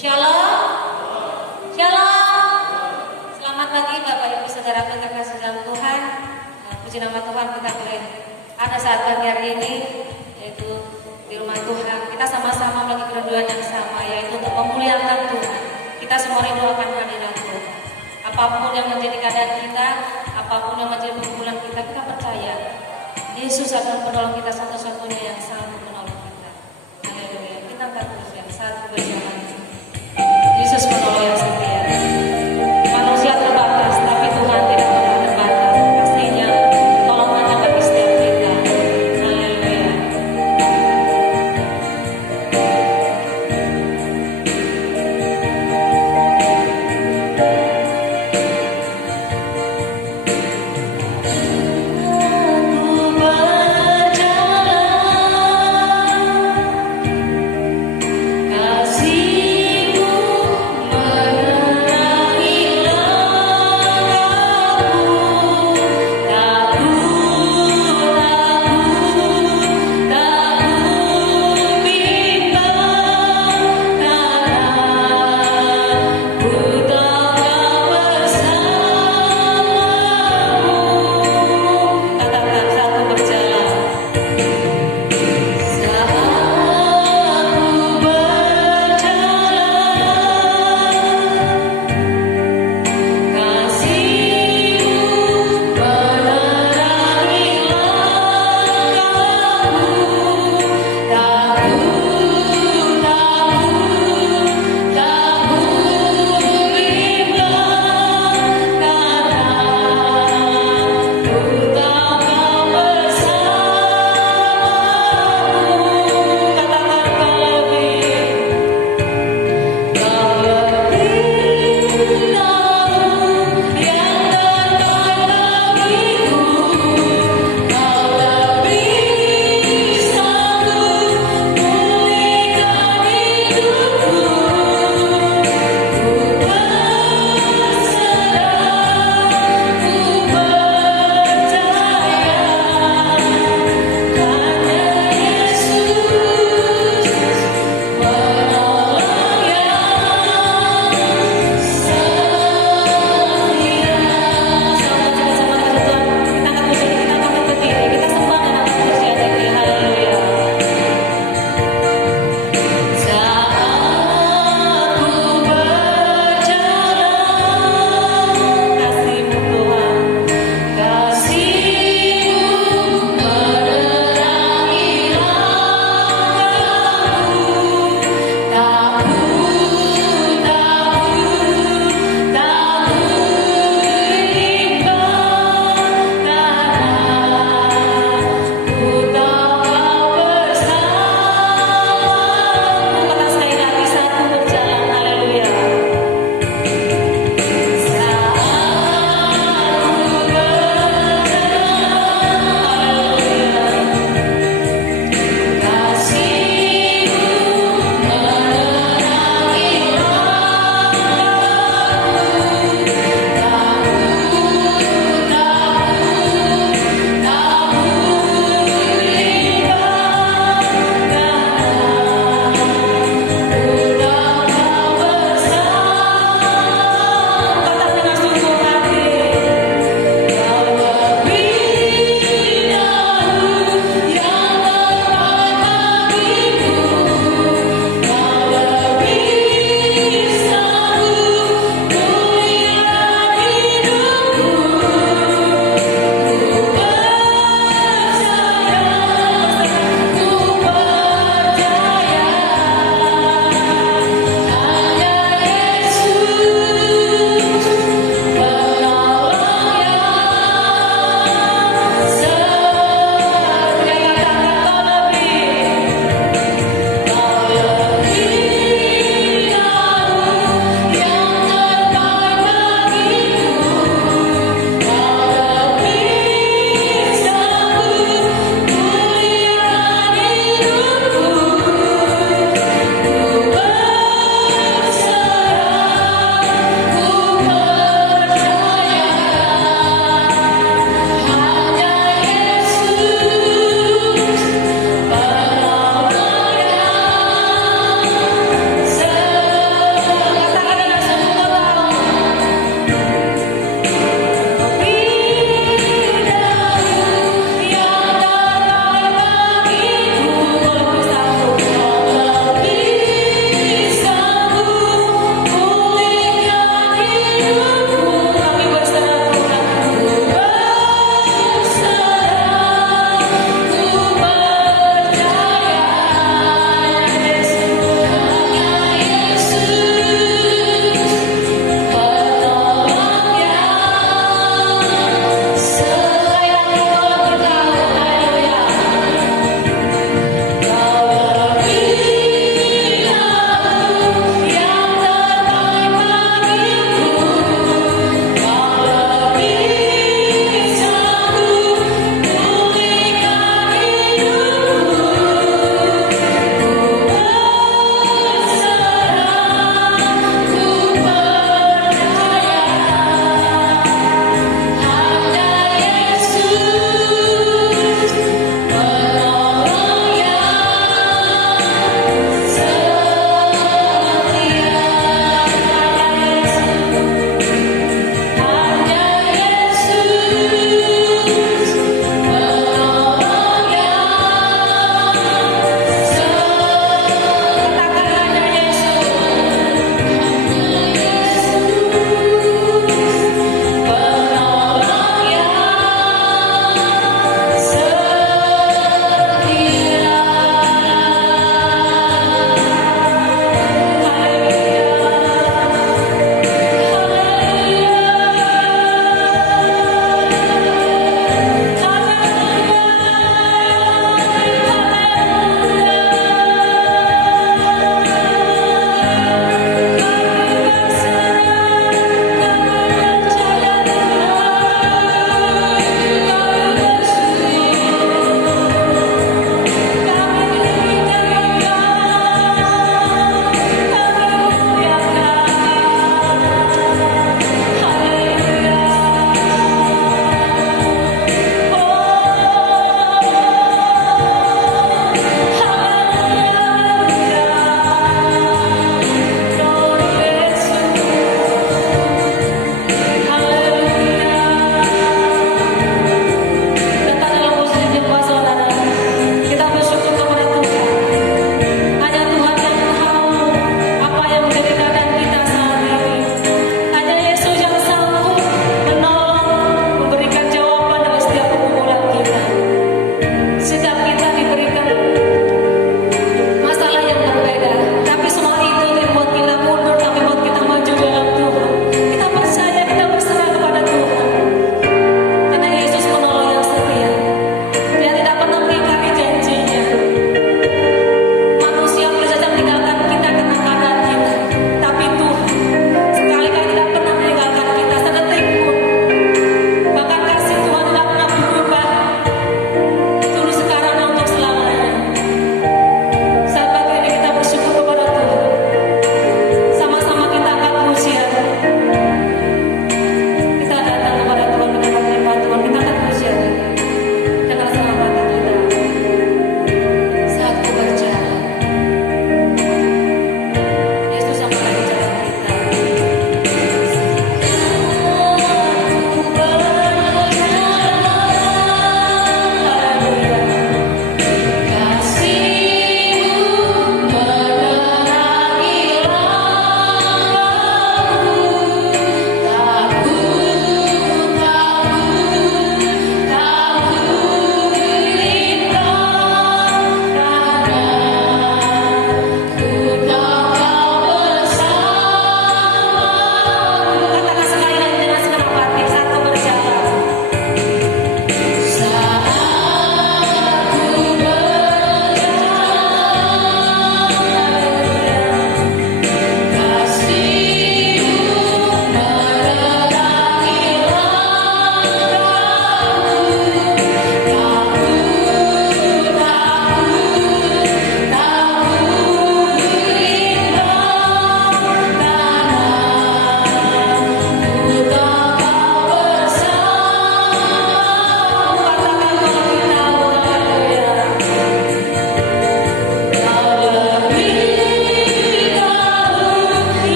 Shalom, shalom. Selamat pagi Bapak Ibu Saudara kekasih dalam Tuhan. Puji nama Tuhan, kita boleh ada saat pagi hari ini, yaitu di rumah Tuhan. Kita sama-sama bagi kerinduan yang sama, yaitu untuk memuliakan Tuhan. Kita semua rindu akan kehadiran Tuhan. Apapun yang menjadi keadaan kita, apapun yang menjadi pergumulan kita, kita percaya Yesus akan menolong kita, satu-satunya yang sanggup menolong kita. Haleluya. Kita akan pujian satu bersama. Yesus menolong yang setia. Manusia terbatas, tapi Tuhan tidak pernah terbatas. Pastinya tolong menyertai setiap kita. Haleluya. Aku berjalan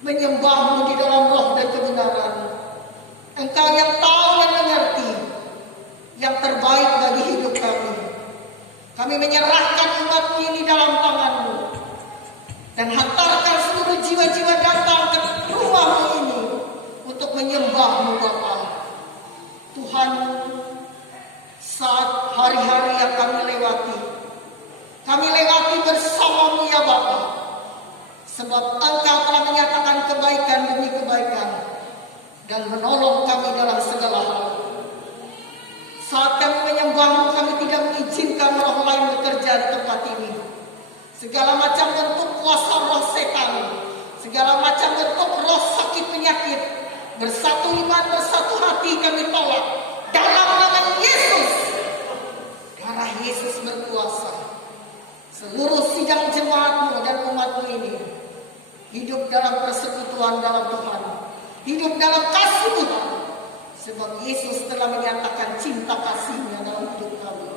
menyembah-Mu di dalam roh dan kebenaran. Engkau yang tahu dan mengerti yang terbaik bagi hidup kami. Kami menyerahkan umat-Mu ini dalam tangan-Mu dan hantarkan seluruh jiwa-jiwa datang ke rumah-Mu ini untuk menyembah-Mu Bapa. Tuhan, saat hari-hari yang kami lewati bersama-Mu ya Bapa. Sebab Engkau telah menyatakan kebaikan demi kebaikan dan menolong kami dalam segala hal. Saat kami menyembah-Mu, kami tidak mengizinkan roh lain bekerja di tempat ini. Segala macam bentuk kuasa roh setan, segala macam bentuk roh sakit penyakit, bersatu iman, bersatu hati kami tolak dalam nama Yesus. Darah Yesus berkuasa. Seluruh sidang jemaat-Mu dan umat-Mu ini hidup dalam persekutuan dalam Tuhan, hidup dalam kasih Tuhan. Sebab Yesus telah menyatakan cinta kasih-Nya dalam hidup kami.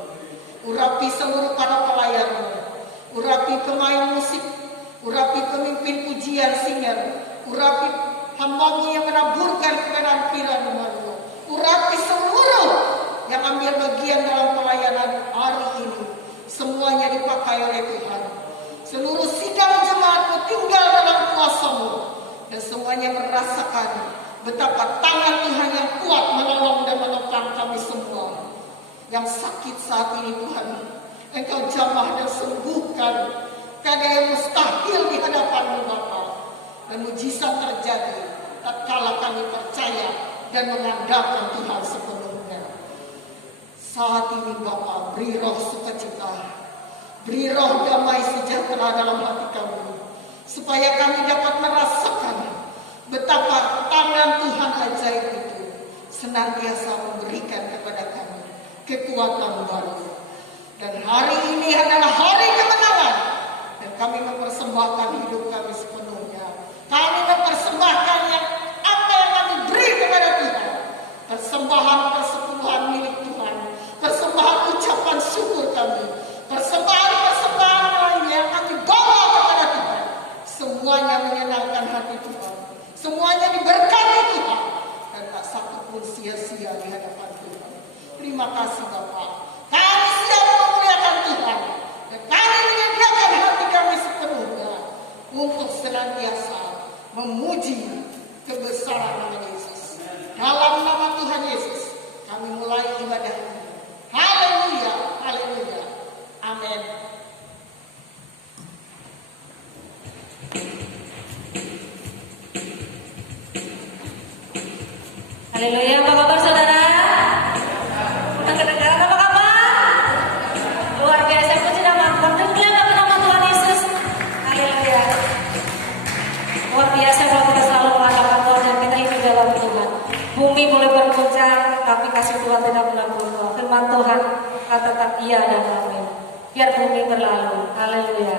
Urapi seluruh para pelayan-Mu, urapi pemain musik, urapi pemimpin pujian singer, urapi hamba-Mu yang menaburkan kebenaran firman-Mu, urapi seluruh yang ambil bagian dalam pelayanan hari ini. Semuanya dipakai oleh Tuhan. Seluruh sidang jemaat-Mu tinggal dalam kuasa-Mu dan semuanya merasakan betapa tangan Tuhan yang kuat menolong dan menopang kami semua. Yang sakit saat ini Tuhan, Engkau jamah dan sembuhkan. Tiada yang mustahil di hadapan-Mu Bapa. Dan mujizat terjadi tatkala kami percaya dan mengandalkan Tuhan sepenuhnya. Saat ini Bapa, beri roh sukacita, beri roh damai sejahtera dalam hati kami, supaya kami dapat merasakan betapa tangan Tuhan ajaib itu senantiasa memberikan kepada kami kekuatan baru. Dan hari ini adalah hari kemenangan, dan kami mempersembahkan hidup kami sepenuhnya. Kami mempersembahkan apa yang kami beri kepada Tuhan. Persembahan persepuluhan milik Tuhan, persembahan ucapan syukur kami, persembahan lainnya yang kami bawa kepada Tuhan. Semuanya menyenangkan hati Tuhan, semuanya diberkati Tuhan, dan tak satu pun sia-sia di hadapan Tuhan. Terima kasih Bapa. Kami siap memuliakan Tuhan, dan kami menyediakan hati kami sepenuhnya untuk senantiasa memuji kebesaran nama Yesus. Dalam nama Tuhan Yesus kami mulai ibadah ini. Haleluya, haleluya, amin. Haleluya, apa kabar saudara? Kedengaran apa kabar? Luar biasa, puji nama Tuhan. Demikian kami nama Tuhan Yesus. Haleluya. Luar biasa kalau kita selalu mengandalkan Tuhan dan kita hidup dalam Tuhan. Bumi boleh bergoncang, tapi kasih Tuhan tidak pernah berubah. Firman Tuhan kata tetap iya dan amin. Biar bumi berlalu. Haleluya.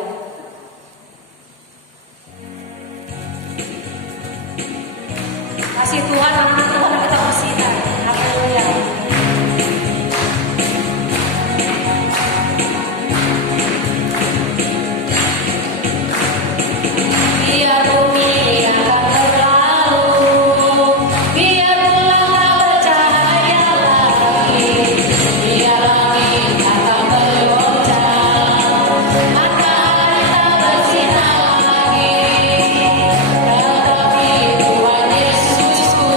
Kasih Tuhan, anak Tuhan kita bersihkan. Haleluya. Biar bumi akan berlalu, biar bulan tak bercahaya lagi, biar langit akan bergoncang, matahari tak bersinar lagi, tetapi Tuhan Yesusku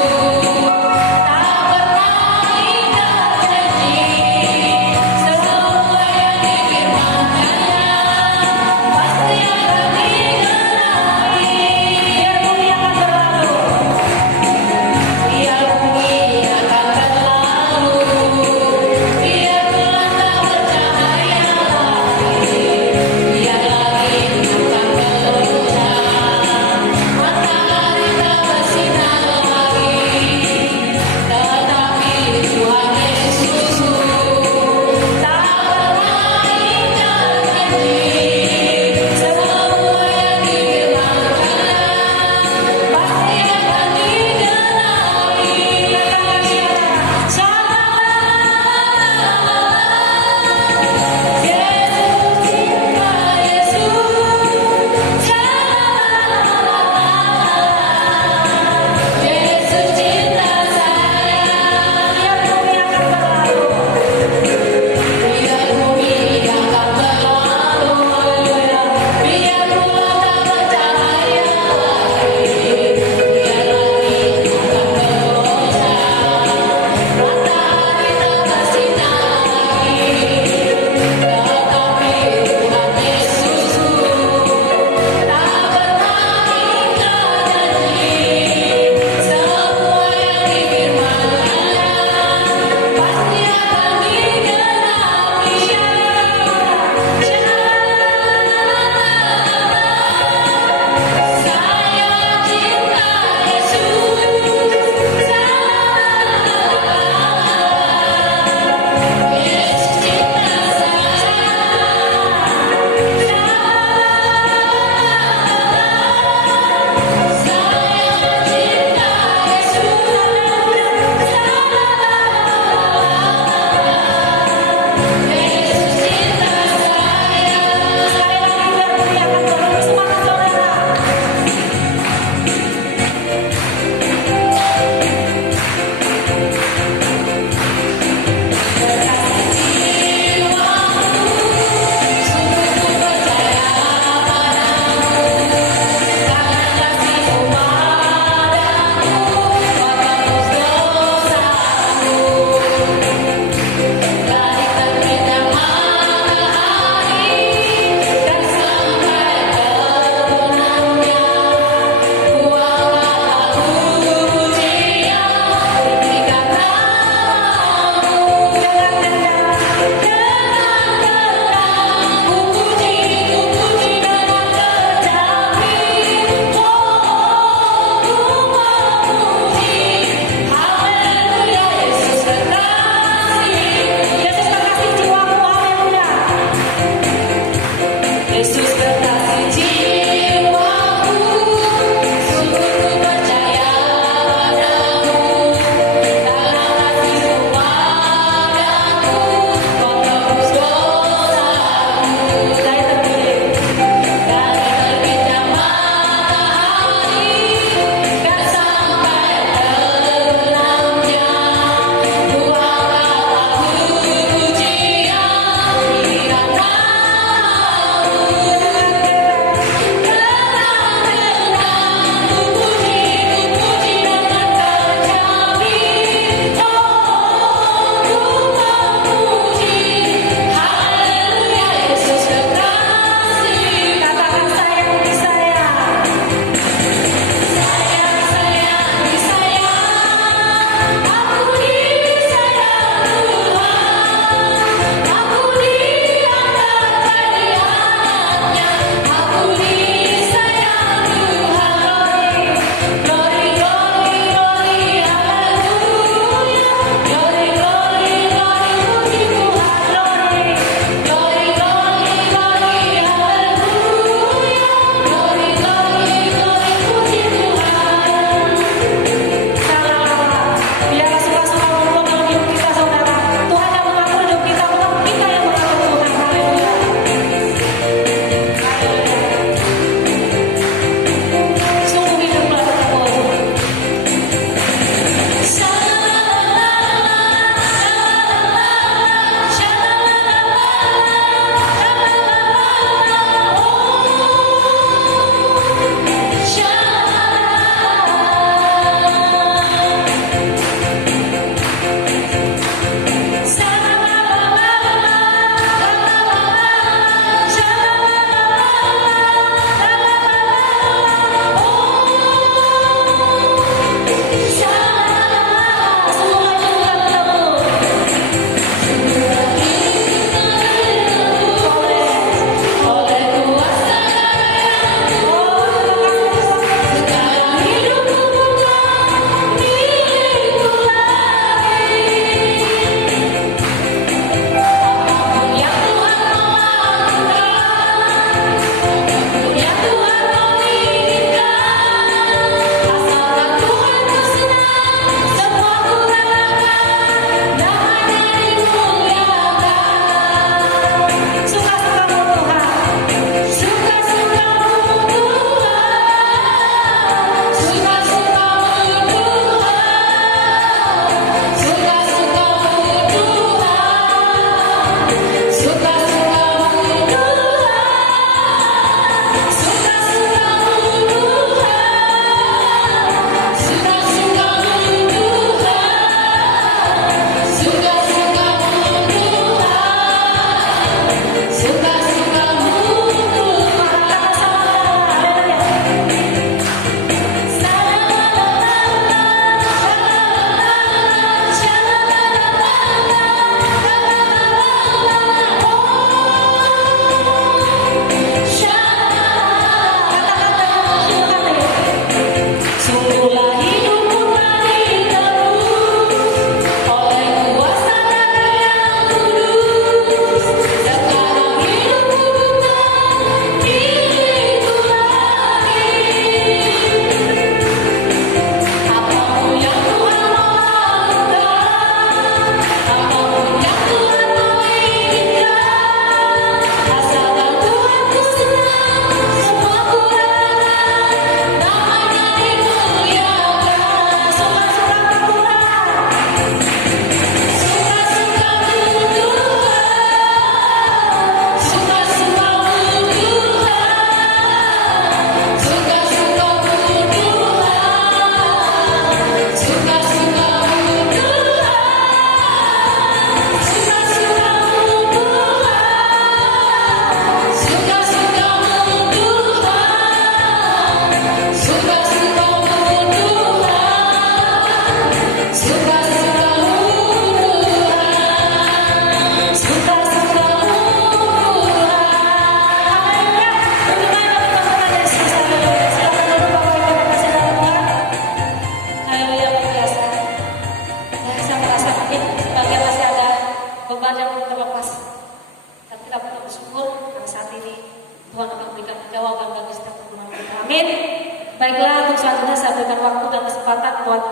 selanjutnya saya berikan waktu dan kesempatan buat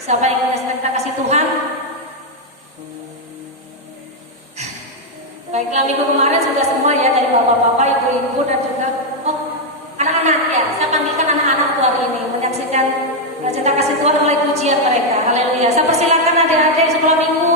siapa yang ingin kita kasih Tuhan. Baiklah, minggu kemarin sudah semua ya, dari bapak-bapak, ibu-ibu, dan juga anak-anak ya. Saya panggilkan anak-anak Tuhan ini menyaksikan cerita kasih Tuhan oleh pujian mereka. Haleluya. Saya persilakan adik-adik sekolah minggu.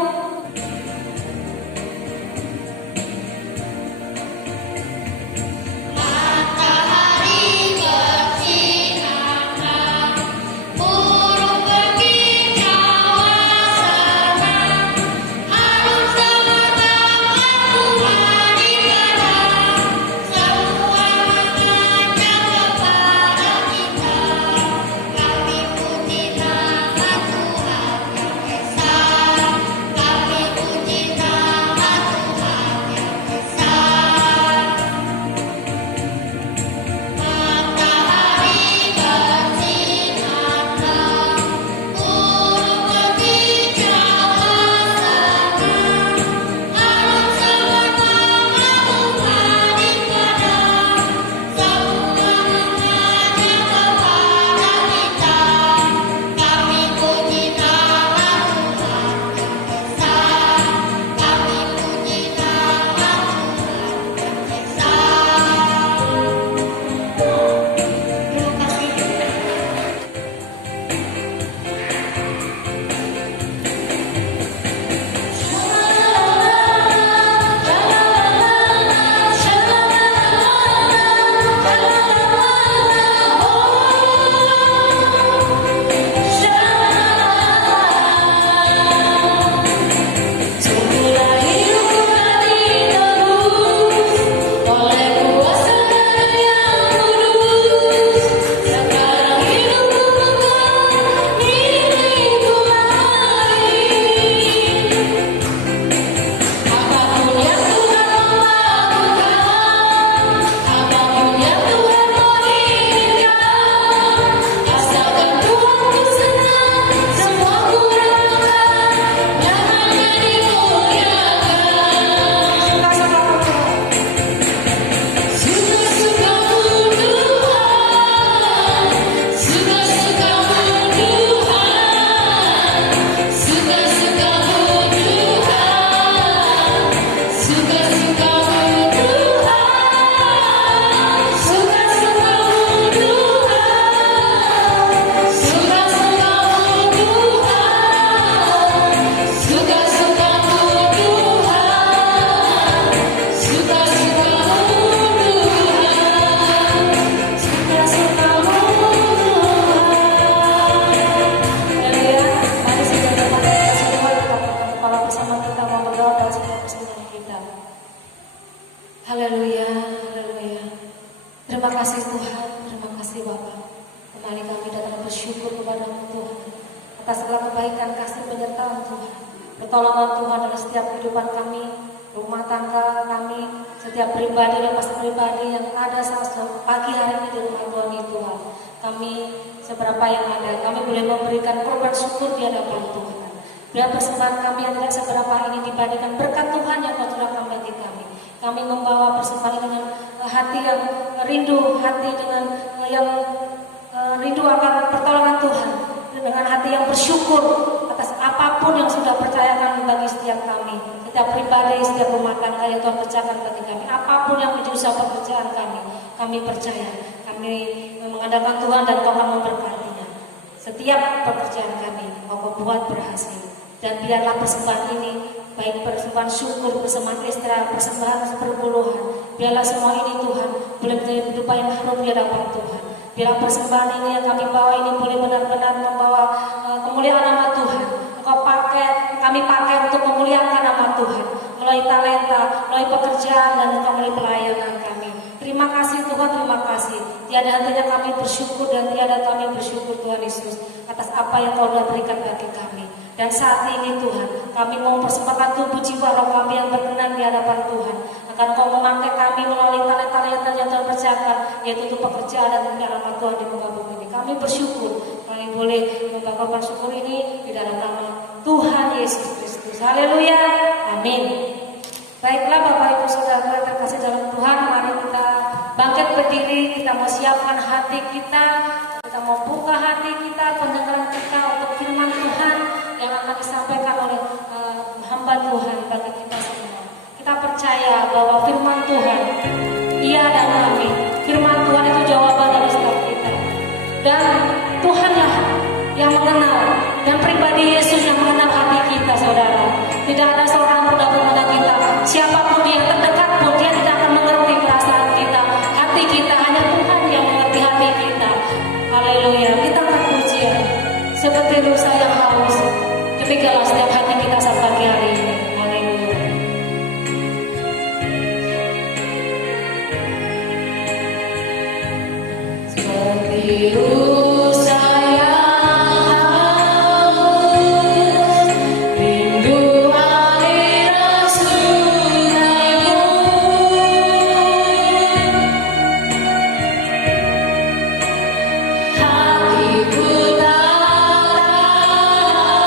atas segala kebaikan, kasih, penyertaan Tuhan, pertolongan Tuhan dalam setiap kehidupan kami, rumah tangga kami, setiap pribadi dan pastor pribadi yang ada saat pagi hari ini di rumah Tuhan ini Tuhan. Kami seberapa yang ada, kami boleh memberikan korban syukur di hadapan Tuhan. Biar persembahan kami yang tidak seberapa ini dibandingkan berkat Tuhan yang Kau curahkan bagi kami. Kami membawa persembahan dengan hati yang rindu, hati dengan yang rindu akan pertolongan Tuhan, dengan hati yang bersyukur atas apapun yang sudah percayakan bagi setiap kami, setiap pribadi, setiap rumah tangga yang Tuhan kerjakan bagi kami. Apapun yang menjadi usaha pekerjaan kami percaya, kami mengandalkan Tuhan dan Kau akan memberkatinya. Setiap pekerjaan kami Kau buat berhasil, dan biarlah persembahan ini, baik persembahan syukur, persembahan istirahat, persembahan perpuluhan, biarlah semua ini Tuhan boleh menjadi kehidupan yang harum di hadapan Tuhan. Biarlah persembahan ini yang kami bawa ini boleh benar-benar membawa kemuliaan nama Tuhan. Kami pakai untuk memuliakan nama Tuhan melalui talenta, melalui pekerjaan, dan melalui pelayanan kami. Terima kasih Tuhan, terima kasih. Tiada hentinya kami bersyukur dan tiada kami bersyukur Tuhan Yesus atas apa yang Kau telah berikan bagi kami. Dan saat ini Tuhan, kami mau persembahkan tubuh jiwa roh kami yang berkenan di hadapan Tuhan. Akan Kau memakai kami melalui talenta-talenta yang Tuhan percayakan, yaitu untuk pekerjaan dan nama Tuhan di muka bumi ini. Kami bersyukur, kami boleh membawakan syukur ini di dalam nama Tuhan Yesus Kristus. Haleluya, amin. Baiklah Bapak Ibu Saudara terkasih dalam Tuhan, mari kita bangkit berdiri, kita mau siapkan hati kita mau Tuhan. Iya dan amin. Firman Tuhan itu jawaban dari setiap kita. Dan Tuhanlah yang mengenal, dan pribadi Yesus yang mengenal hati kita, saudara. Tidak ada seorang pun dapat mengenal kita. Siapapun dia terdekat pun dia tidak akan mengerti perasaan kita, hati kita. Hanya Tuhan yang mengerti hati kita. Haleluya. Kita akan pujian seperti rusa yang haus. Demikianlah setiap hati kita saat pagi hari ini. Haleluya. Seperti rusa yang haus, rindu aliran sungaimu. Hatiku tak tahan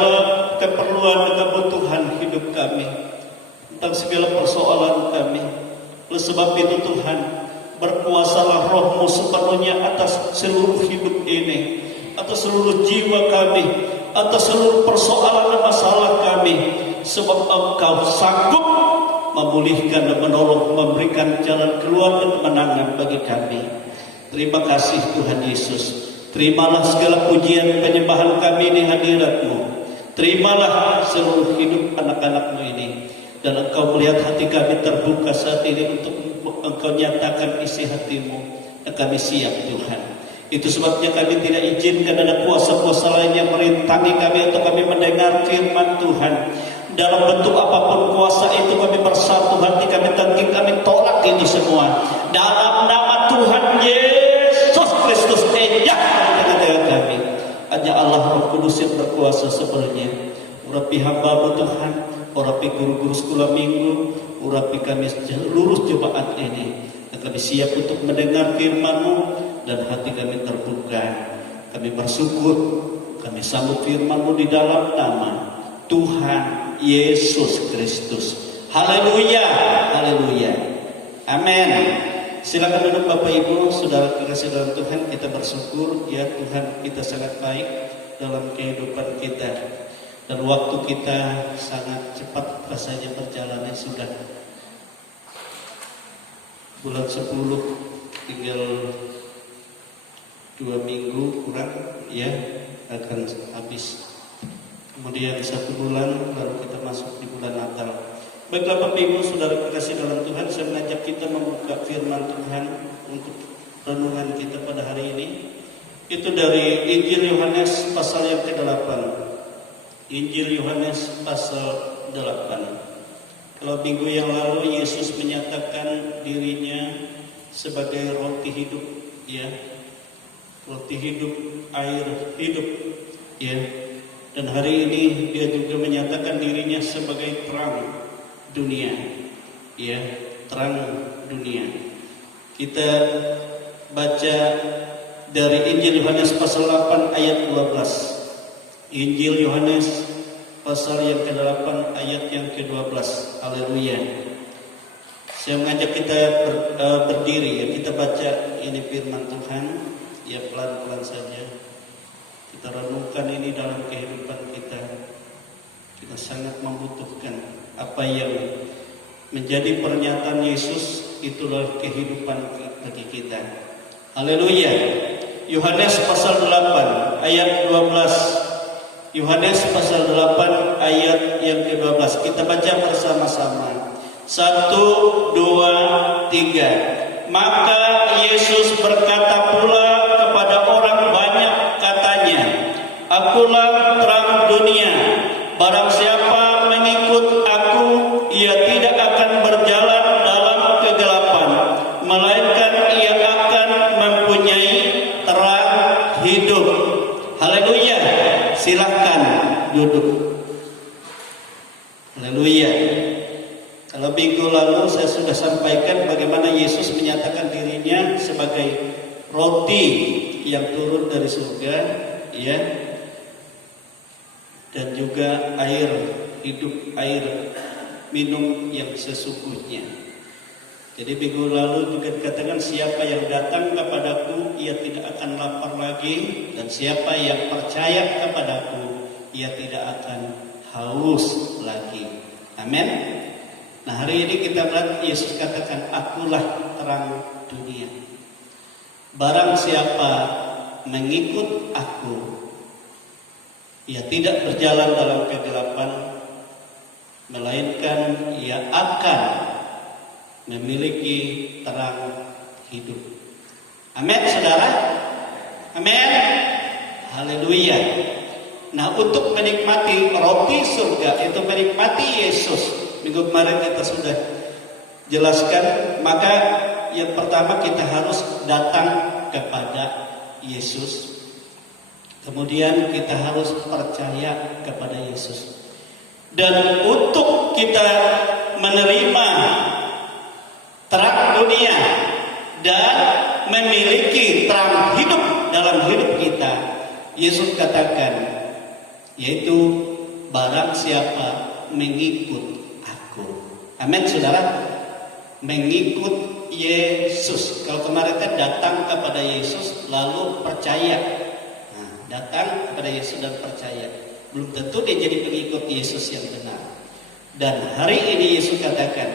segala keperluan dan kebutuhan hidup kami, tentang segala persoalan kami. Oleh sebab itu Tuhan, berkuasalah Roh-Mu sepenuhnya atas seluruh hidup ini, atas seluruh jiwa kami, atas seluruh persoalan dan masalah kami, sebab Engkau sanggup memulihkan dan menolong, memberikan jalan keluar dan kemenangan bagi kami. Terima kasih Tuhan Yesus. Terimalah segala pujian penyembahan kami di hadirat-Mu. Terimalah seluruh hidup anak-anak-Mu ini. Dan Engkau melihat hati kami terbuka saat ini untuk Engkau nyatakan isi hati-Mu. Dan kami siap Tuhan. Itu sebabnya kami tidak izinkan ada kuasa-kuasa lain yang merintangi kami untuk kami mendengar firman Tuhan. Dalam bentuk apapun kuasa itu kami bersatu hati, kami tangkap, kami tolak itu semua. Dalam nama Tuhan Yesus Kristus, tengah-tengah kami. Hanya Allah Roh Kudus yang berkuasa sepenuhnya. Urapi hamba-Mu Tuhan, urapi guru-guru sekolah minggu, urapi kami seluruh jemaat ini. Dan kami siap untuk mendengar firman-Mu dan hati kami terbuka. Kami bersyukur, kami sambut firman-Mu di dalam nama Tuhan Yesus Kristus. Haleluya, haleluya. Amin. Silakan duduk Bapak Ibu, saudara kekasih dalam Tuhan. Kita bersyukur ya Tuhan, kita sangat baik dalam kehidupan kita. Dan waktu kita sangat cepat rasanya berjalan. Sudah bulan 10, tinggal 2 minggu kurang ya akan habis. Kemudian 1 bulan lalu kita masuk di bulan Natal. Baiklah Bapak Ibu saudara kekasih dalam Tuhan, saya mengajak kita membuka firman Tuhan untuk renungan kita pada hari ini. Itu dari Injil Yohanes pasal yang ke-8. Injil Yohanes pasal 8. Kalau minggu yang lalu Yesus menyatakan dirinya sebagai roti hidup, ya. Roti hidup, air hidup, ya. Dan hari ini dia juga menyatakan dirinya sebagai terang dunia, ya, terang dunia. Kita baca dari Injil Yohanes pasal 8 ayat 12. Injil Yohanes pasal yang ke-8 ayat yang ke-12. Haleluya. Saya mengajak kita berdiri ya, kita baca ini firman Tuhan ya, pelan-pelan saja. Kita renungkan ini dalam kehidupan kita. Kita sangat membutuhkan apa yang menjadi pernyataan Yesus, itulah kehidupan bagi kita. Haleluya. Yohanes pasal 8 ayat 12. Yohanes pasal 8 ayat yang ke-12. Kita baca bersama-sama. 1, 2, 3. Maka Yesus berkata pula kepada orang banyak, katanya, Akulah terang dunia. Barang siapa mengikut aku, ia tidak akan berjalan dalam kegelapan, melainkan ia akan mempunyai terang hidup. Haleluya. Silahkan duduk. Haleluya. Kalau minggu lalu saya sudah sampaikan bagaimana Yesus menyatakan dirinya sebagai roti yang turun dari surga, ya, dan juga air hidup, air minum yang sesungguhnya. Jadi minggu lalu juga dikatakan siapa yang datang kepadaku ia tidak akan lapar lagi, dan siapa yang percaya kepadaku ia tidak akan haus lagi. Amin. Nah hari ini kita melihat Yesus katakan, Akulah terang dunia. Barang siapa mengikut aku, ia tidak berjalan dalam kegelapan, melainkan ia akan memiliki terang hidup. Amin, saudara. Amin. Haleluya. Nah, untuk menikmati roti surga, itu menikmati Yesus. Minggu kemarin kita sudah jelaskan. Maka yang pertama kita harus datang kepada Yesus. Kemudian kita harus percaya kepada Yesus. Dan untuk kita menerima terang dunia dan memiliki terang hidup dalam hidup kita, Yesus katakan, yaitu barang siapa mengikut aku. Amin, saudara. Mengikut Yesus. Kalau kemarin kan datang kepada Yesus lalu percaya. Nah, datang kepada Yesus dan percaya. Belum tentu dia jadi pengikut Yesus yang benar. Dan hari ini Yesus katakan,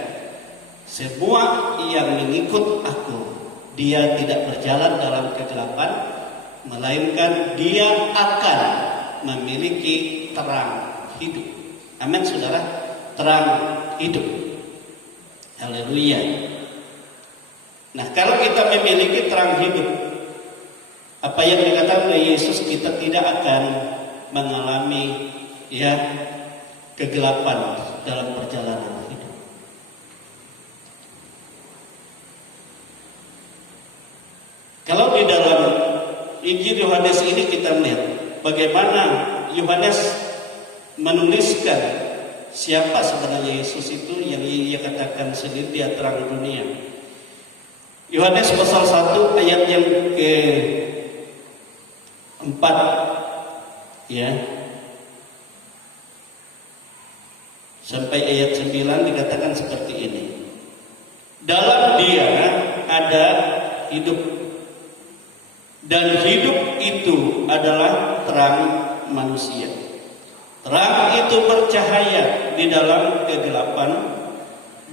semua yang mengikut aku, dia tidak berjalan dalam kegelapan, melainkan dia akan memiliki terang hidup. Amin, saudara. Terang hidup. Haleluya. Nah, kalau kita memiliki terang hidup, apa yang dikatakan oleh Yesus, kita tidak akan mengalami kegelapan dalam perjalanan hidup. Kalau di dalam Injil Yohanes ini kita melihat bagaimana Yohanes menuliskan siapa sebenarnya Yesus itu yang ia katakan sendiri dia terang dunia. Yohanes pasal 1 ayat yang ke-4 sampai ayat 9 dikatakan seperti ini. Dalam dia ada hidup, dan hidup itu adalah terang manusia. Terang itu bercahaya di dalam kegelapan,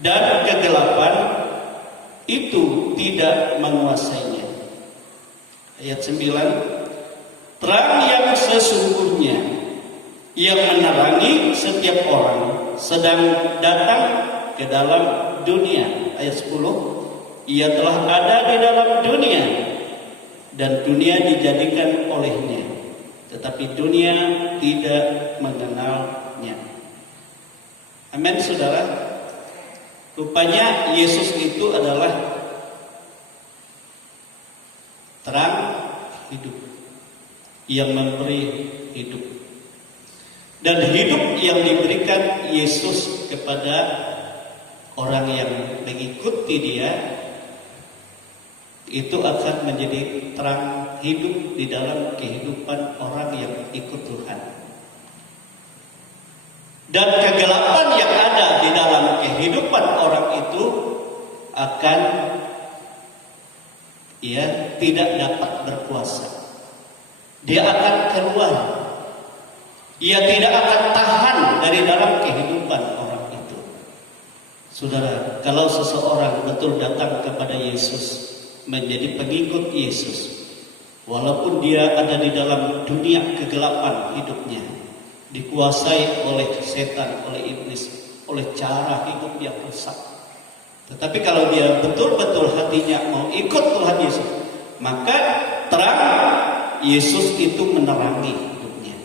dan kegelapan itu tidak menguasainya. Ayat 9, terang yang sesungguhnya yang menerangi setiap orang sedang datang ke dalam dunia. Ayat 10, ia telah ada di dalam dunia, dan dunia dijadikan olehnya, tetapi dunia tidak mengenalnya. Amin, saudara. Rupanya Yesus itu adalah terang hidup yang memberi hidup. Dan hidup yang diberikan Yesus kepada orang yang mengikuti dia itu akan menjadi terang hidup di dalam kehidupan orang yang ikut Tuhan. Dan kegelapan yang ada di dalam kehidupan orang itu akan tidak dapat berkuasa. Dia akan keluar. Ia tidak akan tahan dari dalam kehidupan orang itu. Saudara, kalau seseorang betul datang kepada Yesus, menjadi pengikut Yesus, walaupun dia ada di dalam dunia kegelapan hidupnya, dikuasai oleh setan, oleh iblis, oleh cara hidup yang rusak, tetapi kalau dia betul-betul hatinya mau ikut Tuhan Yesus, maka terang Yesus itu menerangi hidupnya.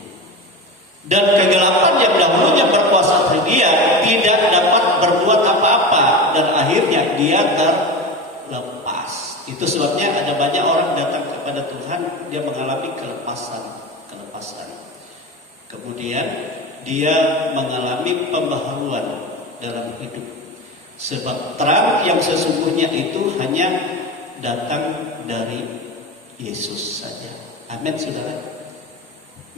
Dan kegelapan yang dahulunya berkuasa atas dia tidak dapat berbuat apa-apa, dan akhirnya dia terlepas. Itu sebabnya ada banyak orang datang kepada Tuhan, dia mengalami kelepasan. Kemudian dia mengalami pembaharuan dalam hidup. Sebab terang yang sesungguhnya itu hanya datang dari Yesus saja. Amin, saudara.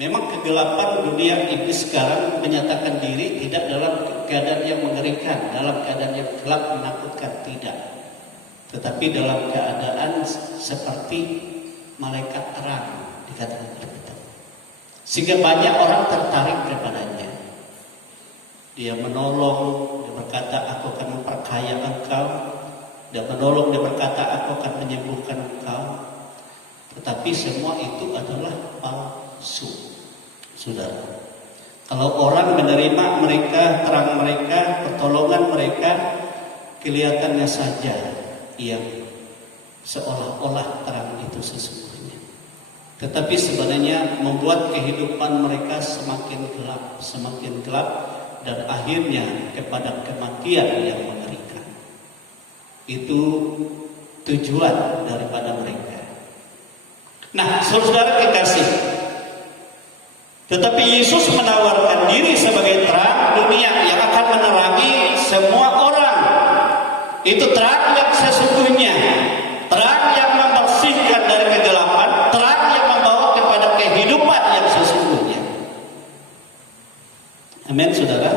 Memang kegelapan dunia iblis sekarang menyatakan diri tidak dalam keadaan yang mengerikan, dalam keadaan yang gelap menakutkan, tidak. Tetapi dalam keadaan seperti malaikat terang, dikatakan oleh kita. Sehingga banyak orang tertarik kepadanya. Dia menolong, dia berkata, aku akan memperkaya engkau. Dia menolong, dia berkata, aku akan menyembuhkan engkau. Tetapi semua itu adalah palsu, saudara. Kalau orang menerima mereka, terang mereka, pertolongan mereka, kelihatannya saja yang seolah-olah terang itu sesungguhnya. Tetapi sebenarnya membuat kehidupan mereka semakin gelap, dan akhirnya kepada kematian yang mengerikan. Itu tujuan daripada mereka. Nah, saudara kekasih, tetapi Yesus menawarkan diri sebagai terang dunia yang akan menerangi semua orang. Itu terang yang sesungguhnya, terang yang membersihkan dari kegelapan, terang yang membawa kepada kehidupan yang sesungguhnya. Amin, saudara.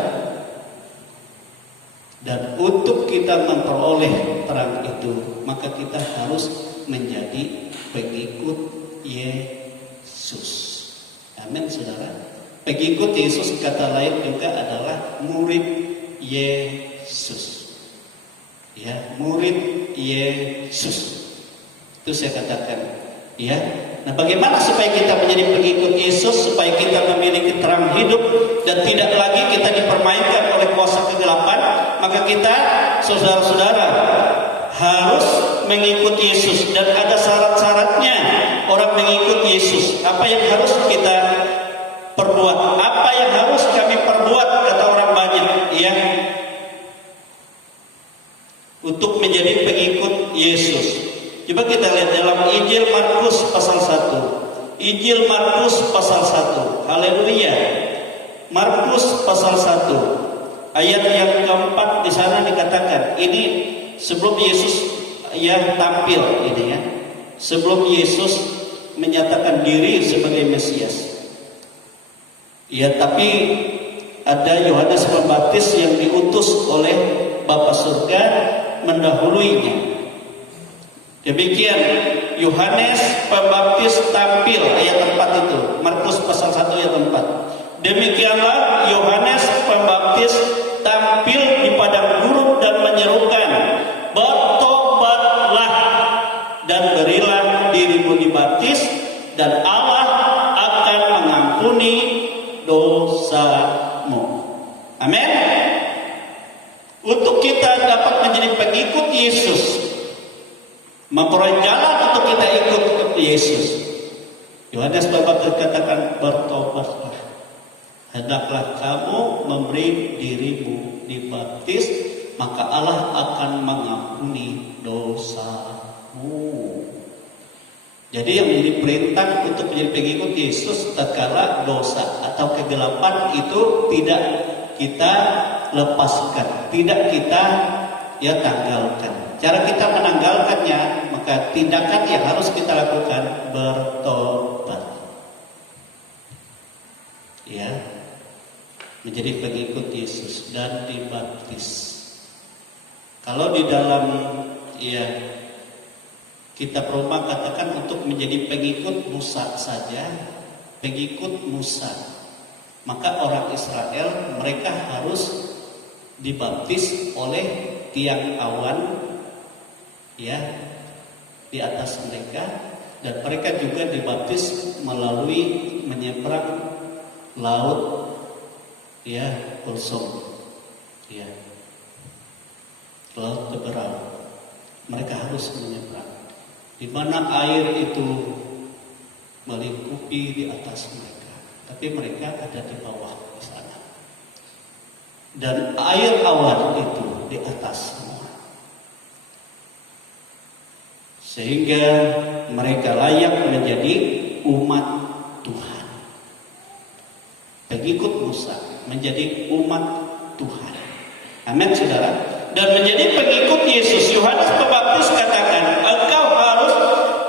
Dan untuk kita memperoleh terang itu, maka kita harus menjadi pengikut Yesus. Amin, saudara. Pengikut Yesus kata lain juga adalah murid Yesus. Ya, murid Yesus. Itu saya katakan. Ya. Nah, bagaimana supaya kita menjadi pengikut Yesus, supaya kita memiliki terang hidup dan tidak lagi kita dipermainkan oleh kuasa kegelapan? Maka kita, saudara-saudara, harus mengikuti Yesus, dan ada syarat-syaratnya orang mengikut Yesus. Apa yang harus kita perbuat? Apa yang harus kami perbuat, kata orang banyak, ya, untuk menjadi pengikut Yesus. Coba kita lihat dalam Injil Markus pasal 1. Injil Markus pasal 1. Haleluya. Markus pasal 1. Ayat yang keempat, di sana dikatakan, ini sebelum Yesus ya tampil ini ya. Sebelum Yesus menyatakan diri sebagai Mesias. Ya, tapi ada Yohanes Pembaptis yang diutus oleh Bapa Surga mendahuluinya. Demikian Yohanes Pembaptis tampil, ayat 4 itu, Markus pasal 1 ayat 4. Demikianlah Yohanes Pembaptis tampil di padang gurun dan menyerukan, bertobatlah dan berilah dirimu dibaptis, dan Allah akan mengampuni dosamu. Amin. Untuk kita dapat menjadi pengikut Yesus, memperoleh jalan untuk kita ikut Yesus, Yohanes Pembaptis katakan, bertobatlah, hendaklah kamu memberi dirimu dibaptis, maka Allah akan mengampuni dosamu. Jadi yang menjadi perintah untuk menjadi pengikut Yesus tatkala dosa atau kegelapan itu tidak kita lepaskan, tidak kita tanggalkan. Cara kita menanggalkannya, maka tindakan yang harus kita lakukan bertobat. Ya, menjadi pengikut Yesus dan dibaptis. Kalau di dalam kitab Roma katakan untuk menjadi pengikut Musa saja, pengikut Musa, maka orang Israel mereka harus dibaptis oleh tiang awan di atas mereka, dan mereka juga dibaptis melalui menyeberang laut Kulsum, laut Teberau. Mereka harus menyeberang, di mana air itu melingkupi di atas mereka, tapi mereka ada di bawah di sana, dan air awan itu di atas semua. Sehingga mereka layak menjadi umat Tuhan. Pengikut Musa menjadi umat Tuhan. Amin, saudara. Dan menjadi pengikut Yesus, Yohanes Pembaptis katakan, engkau harus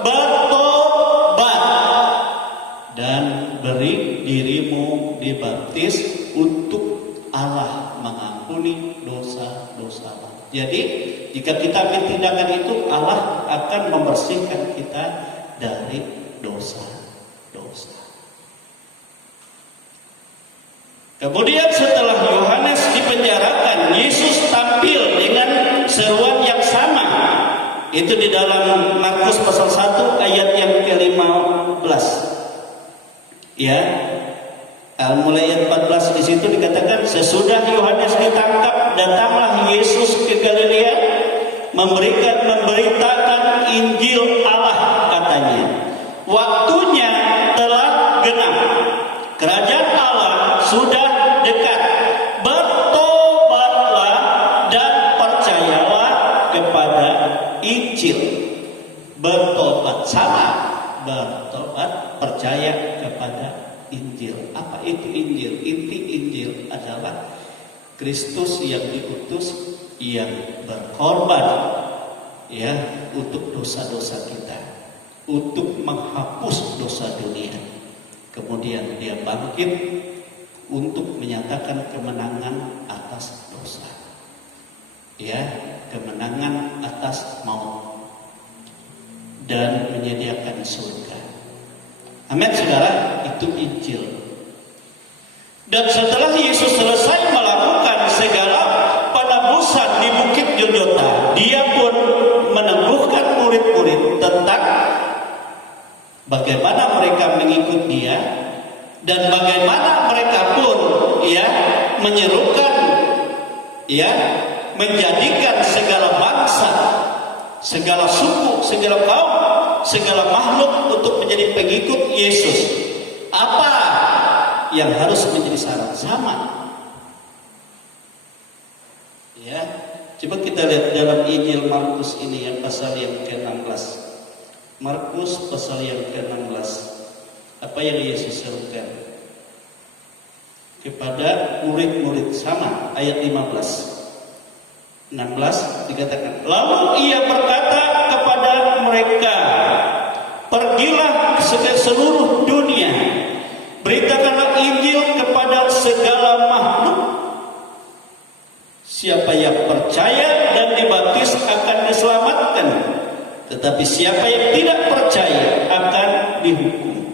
bertobat dan beri dirimu dibaptis untuk Allah mengampuni dosa-dosamu. Jadi jika kita ambil tindakan itu, Allah akan membersihkan kita dari dosa-dosa. Kemudian setelah Yohanes dipenjarakan, Yesus tampil dengan seruan yang sama. Itu di dalam Markus pasal 1 ayat yang ke-15. Mulai ayat 14 di situ dikatakan, sesudah Yohanes ditangkap, datanglah Yesus ke Galilea, memberitakan Injil Allah, katanya. Waktunya telah genap, kerajaan Allah sudah dekat. Bertobatlah dan percayalah kepada Injil. Bertobat sama, bertobat percaya kepada Injil. Apa itu Injil? Inti Injil adalah Kristus yang diutus, yang berkorban untuk dosa-dosa kita, untuk menghapus dosa dunia. Kemudian dia bangkit untuk menyatakan kemenangan atas dosa. Ya, kemenangan atas maut dan menyediakan surga. Amin, saudara, itu Injil. Dan setelah Yesus selesai melakukan segala penebusan di Bukit Golgota, dia pun meneguhkan murid-murid tentang bagaimana mereka mengikut dia dan bagaimana mereka pun menyerukan menjadikan segala bangsa, segala suku, segala kaum, segala makhluk untuk menjadi pengikut Yesus. Apa yang harus menjadi syarat? Sama. Ya, coba kita lihat dalam Injil Markus ini yang pasal yang ke-16. Markus pasal yang ke-16. Apa yang Yesus serukan kepada murid-murid? Sama, ayat 15. 16 dikatakan, lalu ia berkata kepada mereka, pergilah ke seluruh dunia, beritakanlah Injil kepada segala makhluk. Siapa yang percaya dan dibaptis akan diselamatkan, tetapi siapa yang tidak percaya akan dihukum.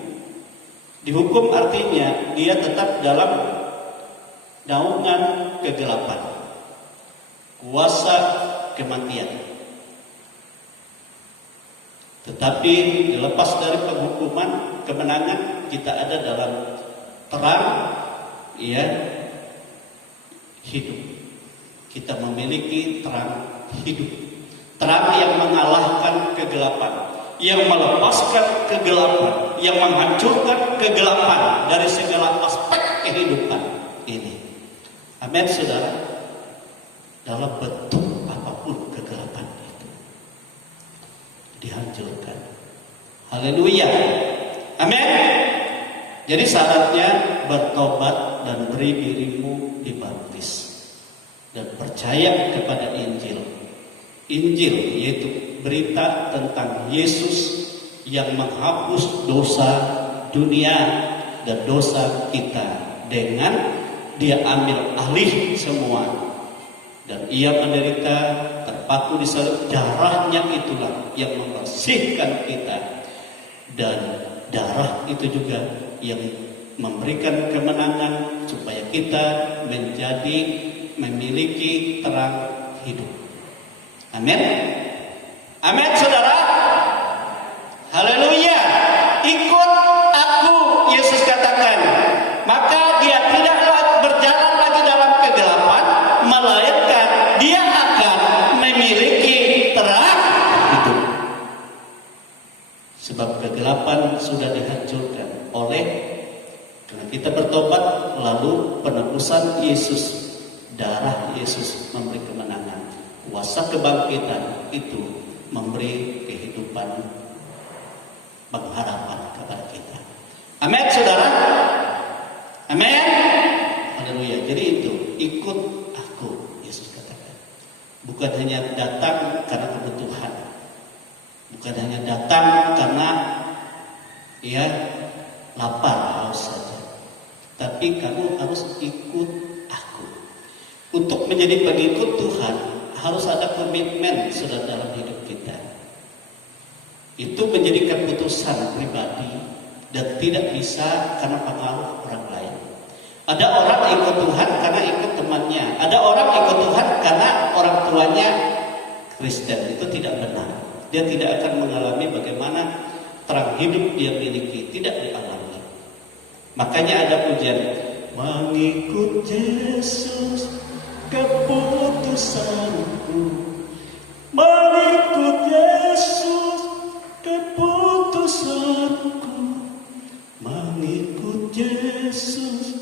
Dihukum artinya dia tetap dalam naungan kegelapan, kuasa kematian. Tetapi dilepas dari penghukuman, kemenangan, kita ada dalam terang hidup. Kita memiliki terang hidup, terang yang mengalahkan kegelapan, yang melepaskan kegelapan, yang menghancurkan kegelapan dari segala aspek kehidupan ini. Amin, saudara. Dalam bentuk apapun kegelapan itu dihancurkan. Haleluya. Amin. Jadi syaratnya bertobat dan beri dirimu dibaptis dan percaya kepada Injil. Injil yaitu berita tentang Yesus yang menghapus dosa dunia dan dosa kita dengan dia ambil alih semua. Dan ia menderita, terpaku di salib, darahnya itulah yang membersihkan kita. Dan darah itu juga yang memberikan kemenangan supaya kita memiliki terang hidup. Amin. Amin, saudara. Haleluya. Ikut aku, Yesus katakan. Maka dia tidak berjalan lagi dalam kegelapan, melainkan dia akan memiliki terang hidup. Sebab kegelapan sudah dihancurkan karena kita bertobat, lalu penebusan Yesus, darah Yesus memberi kemenangan. Kuasa kebangkitan itu memberi kehidupan, pengharapan kepada kita. Amin, saudara. Amin. Haleluya. Jadi itu, ikut aku, Yesus katakan. Bukan hanya datang karena kebutuhan, bukan hanya datang karena lapar, haus saja, tapi kamu harus ikut aku. Untuk menjadi pengikut Tuhan harus ada komitmen, saudara, dalam hidup kita. Itu menjadi keputusan pribadi dan tidak bisa karena pengaruh orang lain. Ada orang ikut Tuhan karena ikut temannya. Ada orang ikut Tuhan karena orang tuanya Kristen. Itu tidak benar. Dia tidak akan mengalami bagaimana terang hidup dia miliki. Tidak dialami. Makanya ada pujian, mengikut Yesus keputusanku, mengikut Yesus keputusanku, mengikut Yesus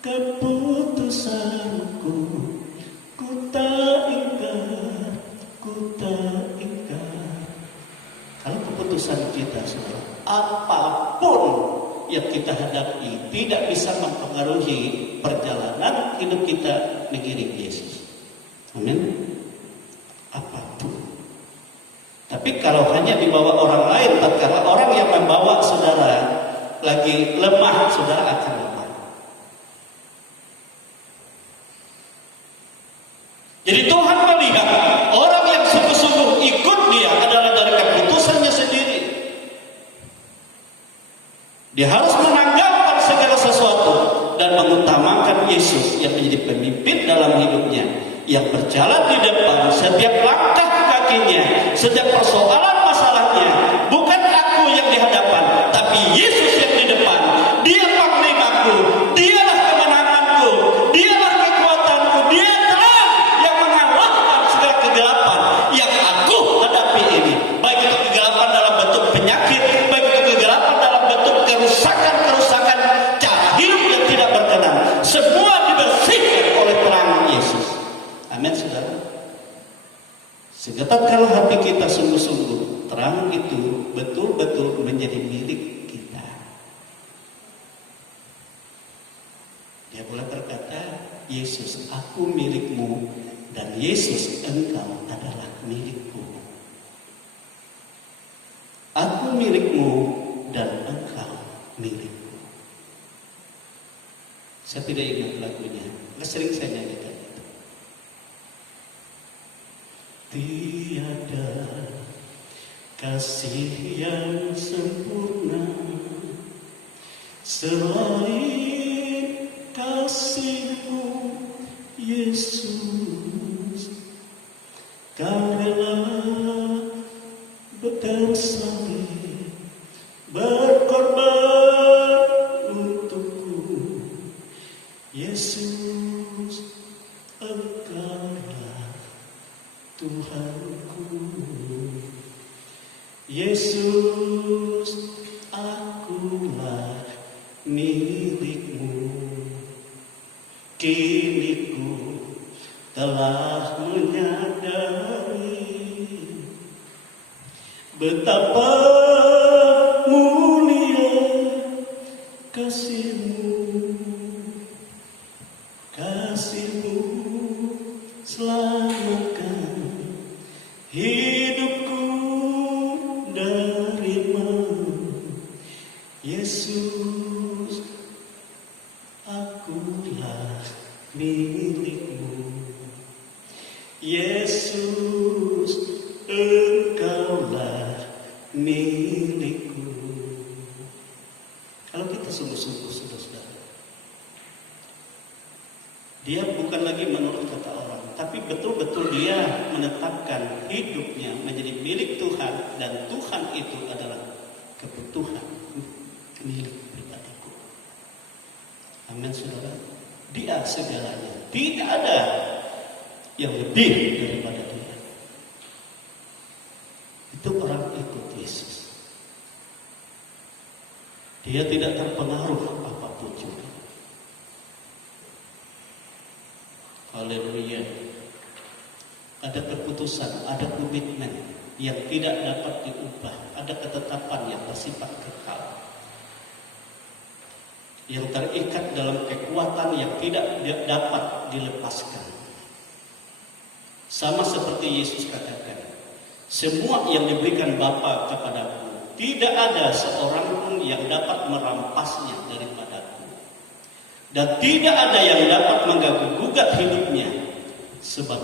keputusanku, ku tak ingkar, ku tak ingkar. Kalau keputusan kita, saudara, apapun yang kita hadapi tidak bisa mempengaruhi perjalanan hidup kita mengiring Yesus. Amin. Apapun. Tapi kalau hanya dibawa orang lain, tatkala orang yang membawa saudara lagi lemah, saudara akan lemah. Jadi Tuhan melihat orang yang sungguh-sungguh ikut Dia adalah dari keputusannya sendiri. Dia harus menanggalkan segala sesuatu dan mengutamakan Yesus yang menjadi pemimpin dalam hidupnya, yang berjalan di depan setiap langkah kakinya, setiap persoalan masalahnya. Bukan aku yang di hadapan, tapi Yesus yang di depan. Dia panglimaku, Dialah kemenanganku, Dialah kekuatanku, Dia terang yang mengalahkan segala kegelapan yang aku hadapi ini. Baik itu kegelapan dalam bentuk penyakit, baik itu kegelapan dalam bentuk kerusakan-kerusakan cara hidup yang tidak berkenan. Semua dibersihkan oleh terang Yesus. Amin, saudara. Segetak kalau hati kita sungguh-sungguh, terang itu betul-betul menjadi milik kita. Dia boleh berkata, Yesus, aku milikmu, dan Yesus, engkau adalah milikku. Aku milikmu, dan engkau milikku. Saya tidak ingat lagunya, sering saya nyanyikan. Tiada kasih yang sempurna selain kasih-Mu, Yesus. Kau rela bersalib, berkorban untukku, Yesus, Engkaulah Tuhanku. Yesus, akulah milik-Mu. Kini ku telah menyadari betapa mulia kasih-Mu. Kasih-Mu selamatkan hidupku dari-Mu. Yesus, akulah milik-Mu. Yesus, Engkaulah milikku. Kalau kita sungguh-sungguh, saudara, dia bukan lagi menurut kata orang, tapi betul-betul dia menetapkan hidupnya menjadi milik Tuhan, dan Tuhan itu adalah kebutuhan milik pribadiku. Amin, saudara. Dia segalanya, tidak ada yang lebih daripada Dia. Itu orang ikut Yesus. Dia tidak terpengaruh apapun juga. Haleluya. Ada keputusan, ada komitmen yang tidak dapat diubah, ada ketetapan yang bersifat kekal, yang terikat dalam kekuatan yang tidak dapat dilepaskan. Sama seperti Yesus katakan, semua yang diberikan Bapa kepadaku, tidak ada seorang pun yang dapat merampasnya daripadaku, dan tidak ada yang dapat mengganggu-gugat hidupnya, sebab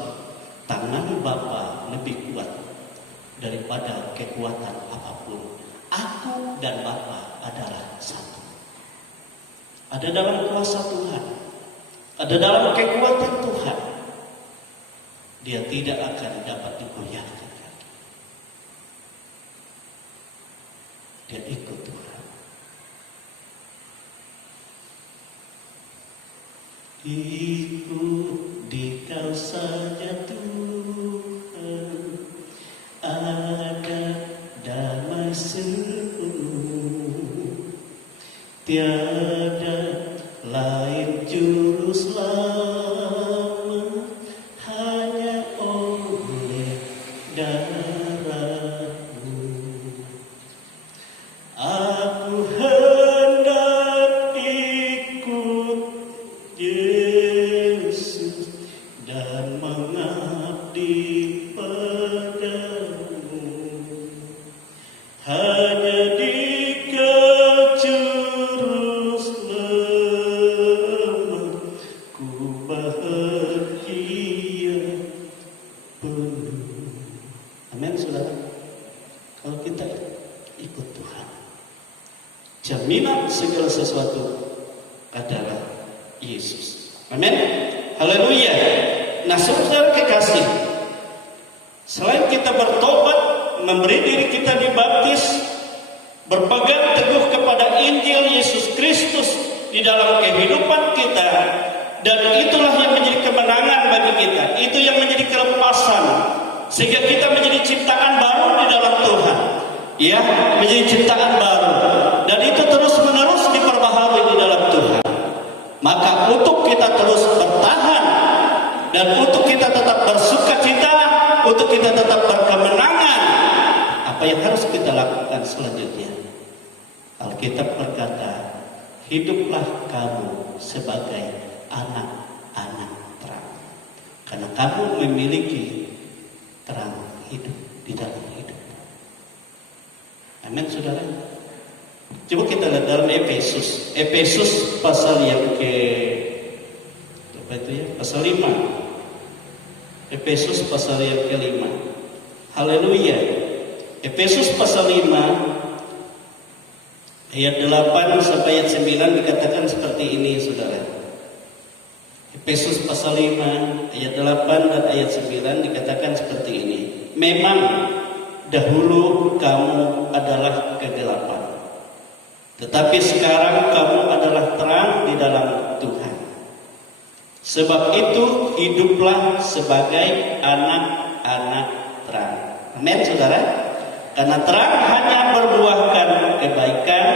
tangan Bapa lebih kuat daripada kekuatan apapun. Aku dan Bapa adalah satu. Ada dalam kuasa Tuhan, ada dalam kekuatan Tuhan. Dia tidak akan dapat digoyahkan lagi. Dia ikut Tuhan. Ikut di Kau saja Tuhan, ada damai sepenuh. Tiada lain juru selamat, hanya oleh darah-Mu. Aku hendak ikut Yesus dan mengabdi padamu. Hanya di Kau juru selamat ku bahagia. jaminan segala sesuatu adalah Yesus. Amin. Haleluya. Nah, saudara kekasih, selain kita bertobat, memberi diri kita dibaptis, berpegang teguh kepada Injil Yesus Kristus di dalam kehidupan kita, dan itulah yang menjadi kemenangan bagi kita, itu yang menjadi kelepasan, sehingga kita menjadi ciptaan baru di dalam Tuhan, ya, menjadi ciptaan baru, dan itu terus menerus diperbaharui di dalam Tuhan. Maka untuk kita terus bertahan, dan untuk kita tetap bersuka cita, untuk kita tetap berkemenangan, apa yang harus kita lakukan selanjutnya? Alkitab berkata, hiduplah kamu sebagai anak-anak terang, karena kamu memiliki terang hidup di dalam hidup. Amin, saudara. Coba kita lihat dalam Efesus pasal yang pasal 5. Efesus pasal yang ke-5. Haleluya. Efesus pasal 5 ayat 8 sampai ayat 9 dikatakan seperti ini, saudara. Efesus pasal 5 ayat 8 dan ayat 9 dikatakan seperti ini. Memang dahulu kamu adalah kegelapan, tetapi sekarang kamu adalah terang di dalam Tuhan. Sebab itu hiduplah sebagai anak-anak terang. Amin, saudara. Karena terang hanya berbuahkan kebaikan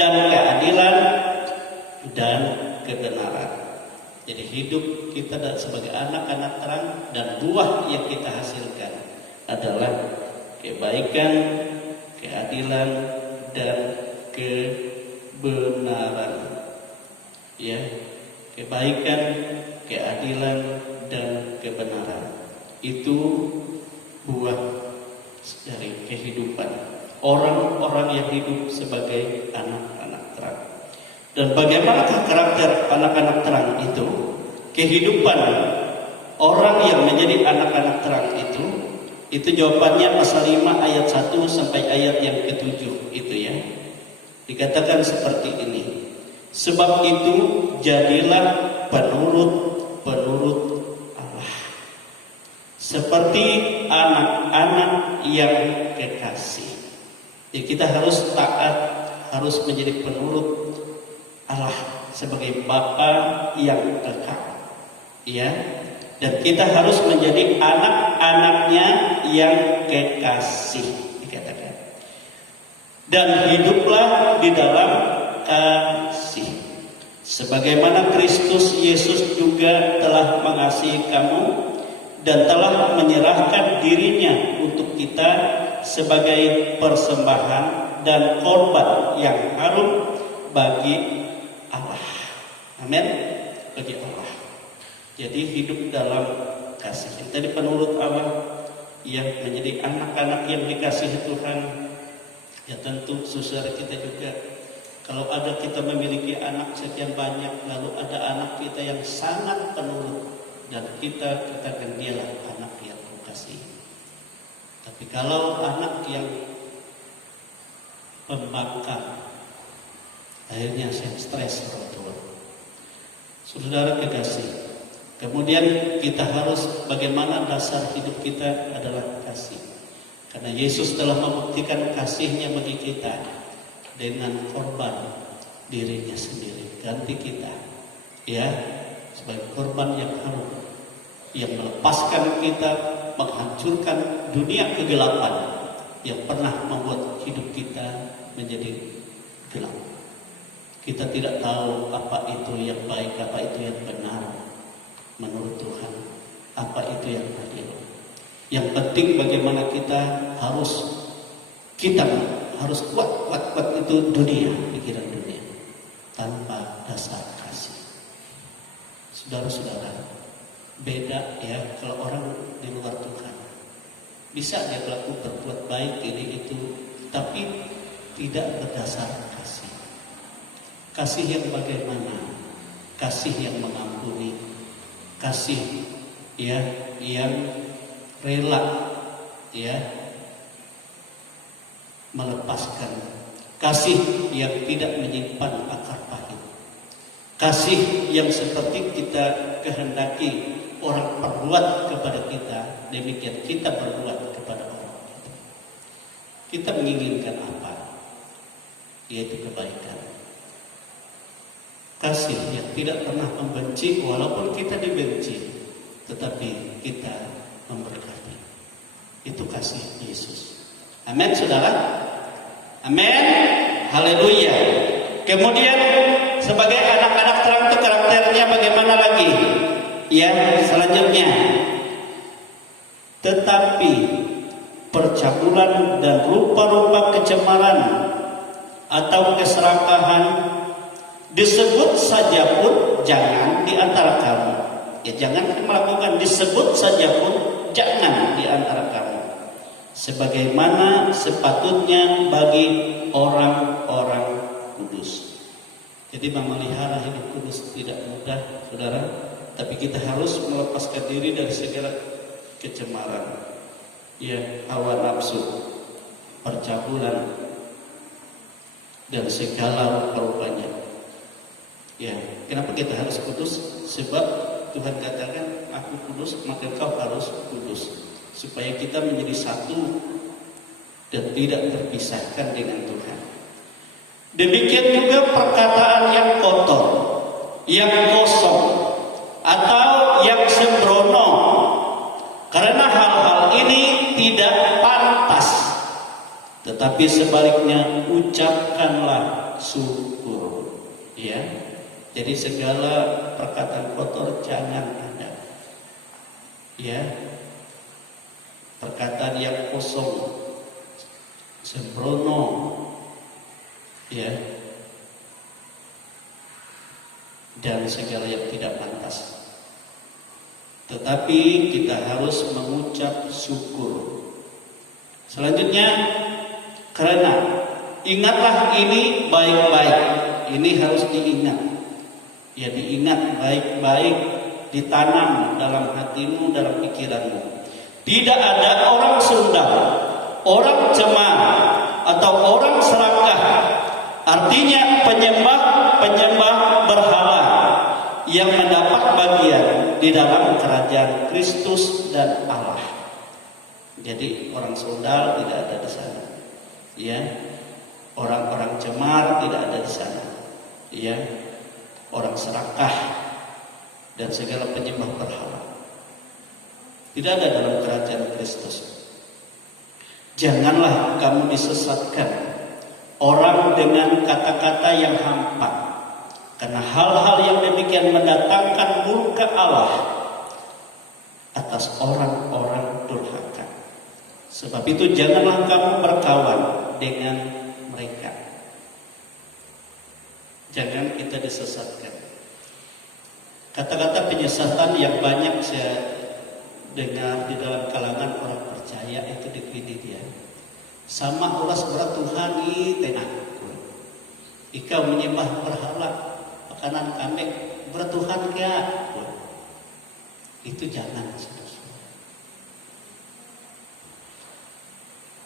dan keadilan dan kebenaran. Jadi hidup kita sebagai anak-anak terang, dan buah yang kita hasilkan adalah kebaikan, keadilan, dan kebenaran. Ya, kebaikan, keadilan, dan kebenaran. Itu buah dari kehidupan orang-orang yang hidup sebagai anak-anak terang. Dan bagaimanakah karakter anak-anak terang itu? Kehidupan orang yang menjadi anak-anak terang itu jawabannya pasal 5 ayat 1 sampai ayat yang ke-7 itu, ya. Dikatakan seperti ini. Sebab itu jadilah penurut Allah, seperti anak-anak yang kekasih. Jadi kita harus taat, harus menjadi penurut Allah sebagai Bapa yang kekal, ya. Dan kita harus menjadi anak-anaknya yang kekasih, dikatakan. Dan hiduplah di dalam kasih, sebagaimana Kristus Yesus juga telah mengasihi kamu dan telah menyerahkan dirinya untuk kita sebagai persembahan dan korban yang harum bagi Allah. Amin. Bagi Allah. Jadi hidup dalam kasih. Yang tadi penurut Allah, yang menjadi anak-anak yang dikasihi Tuhan. Ya tentu saudara kita juga, kalau ada kita memiliki anak sekian banyak, lalu ada anak kita yang sangat penurut, dan kita katakan dialah anak yang kukasihi. Tapi kalau anak yang pembangkang, akhirnya saya stres orang tua. Saudara kekasih, kemudian kita harus, bagaimana dasar hidup kita adalah kasih. Karena Yesus telah membuktikan kasih-Nya bagi kita dengan korban dirinya sendiri, ganti kita, ya, sebagai korban yang harum, yang melepaskan kita, menghancurkan dunia kegelapan yang pernah membuat hidup kita menjadi gelap. Kita tidak tahu apa itu yang baik, apa itu yang benar menurut Tuhan, apa itu yang adil. Yang penting bagaimana kita harus kuat itu dunia, pikiran dunia, tanpa dasar kasih. Saudara-saudara, beda ya kalau orang di luar Tuhan. Bisa dia berbuat baik ini itu, tapi tidak berdasar kasih. Kasih yang bagaimana? Kasih yang mengampuni, kasih ya yang rela, ya, melepaskan Kasih yang tidak menyimpan akar pahit. Kasih yang seperti kita kehendaki orang perbuat kepada kita, demikian kita berbuat kepada orang. Kita menginginkan apa? Yaitu kebaikan. Kasih yang tidak pernah membenci walaupun kita dibenci, tetapi kita memberkati. Itu kasih Yesus. Amin, saudara. Amin. Haleluya. Kemudian sebagai anak-anak terang itu karakternya bagaimana lagi? Ya, selanjutnya. Tetapi percabulan dan rupa-rupa kecemaran atau keserakahan disebut saja pun jangan di antara kamu. Ya, jangan melakukan, disebut saja pun jangan di antara kamu. Sebagaimana sepatutnya bagi orang-orang kudus. Jadi memelihara hidup kudus tidak mudah, saudara. Tapi kita harus melepaskan diri dari segala kecemaran, ya, hawa nafsu, percabulan, dan segala rupanya. Ya, kenapa kita harus kudus? Sebab Tuhan katakan, aku kudus, maka kau harus kudus. Supaya kita menjadi satu dan tidak terpisahkan dengan Tuhan. Demikian juga perkataan yang kotor, yang kosong, atau yang sembrono. Karena hal-hal ini tidak pantas. Tetapi sebaliknya ucapkanlah syukur. Ya. Jadi segala perkataan kotor jangan ada. Ya. Perkataan yang kosong, sembrono, ya, dan segala yang tidak pantas. Tetapi kita harus mengucap syukur. Selanjutnya, karena ingatlah ini baik-baik. Ini harus diingat. Ya, diingat baik-baik, ditanam dalam hatimu, dalam pikiranmu. Tidak ada orang sundal, orang cemar, atau orang serakah, artinya penyembah berhala, yang mendapat bagian di dalam kerajaan Kristus dan Allah. Jadi orang sundal tidak ada di sana, ya. Orang-orang cemar tidak ada di sana, ya. Orang serakah dan segala penyembah berhala tidak ada dalam kerajaan Kristus. Janganlah kamu disesatkan orang dengan kata-kata yang hampa, karena hal-hal yang demikian mendatangkan murka Allah atas orang-orang durhaka. Sebab itu janganlah kamu berkawan dengan mereka. Jangan kita disesatkan. Kata-kata penyesatan yang banyak saya dengar di dalam kalangan orang percaya itu begini dia. Sama ulas berat Tuhan ini tenang. Ikau menyembah berhala, makanan kambing berat Tuhan ya. Itu jangan.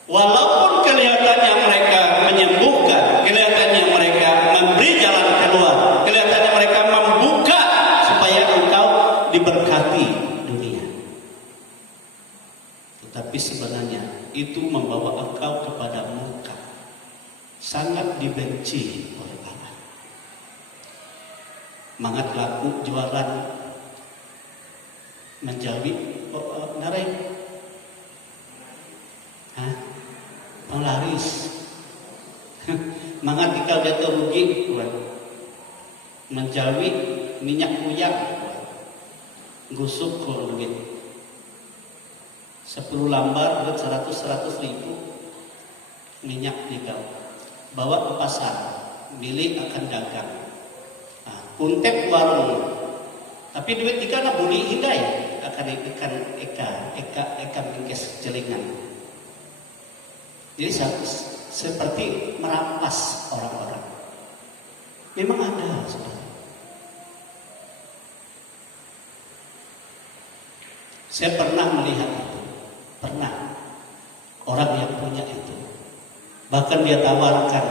Walaupun kelihatannya mereka menyembuhkan, kelihatannya mereka memberi jalan keluar, kelihatannya mereka membuka supaya engkau diberkati dunia. Tetapi sebenarnya itu membawa engkau kepada murka, sangat dibenci oleh Allah. Mangat laku jualan menjadi narai, penglaris. Mangat dikau jatuh rugi, menjadi minyak kuyang, gusuk kalau duit. 10 lambar buat 100 ribu minyak dikau bawa ke pasar, milik akan dagang. Kuntep warung, tapi duit dikau nak beli hindai akan ikan eka bingkes jelingan. Jadi seperti merampas orang-orang. Memang ada, saudara. Saya pernah melihat itu. Pernah. Orang yang punya itu. Bahkan dia tawarkan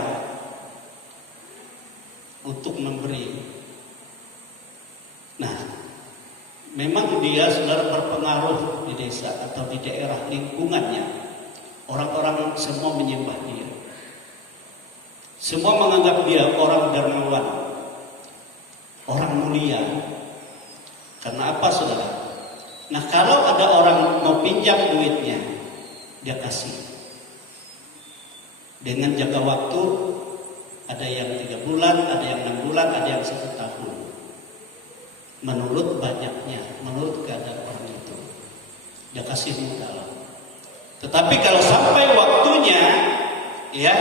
memang dia saudara berpengaruh di desa atau di daerah lingkungannya, orang-orang semua menyembah dia. Semua menganggap dia orang dermawan, orang mulia. Karena apa saudara? Nah kalau ada orang mau pinjam duitnya, dia kasih. Dengan jangka waktu, ada yang 3 bulan, ada yang 6 bulan, ada yang 1 tahun. Menurut banyaknya, menurut keadaan orang itu, dia kasih modal. Tetapi kalau sampai waktunya, ya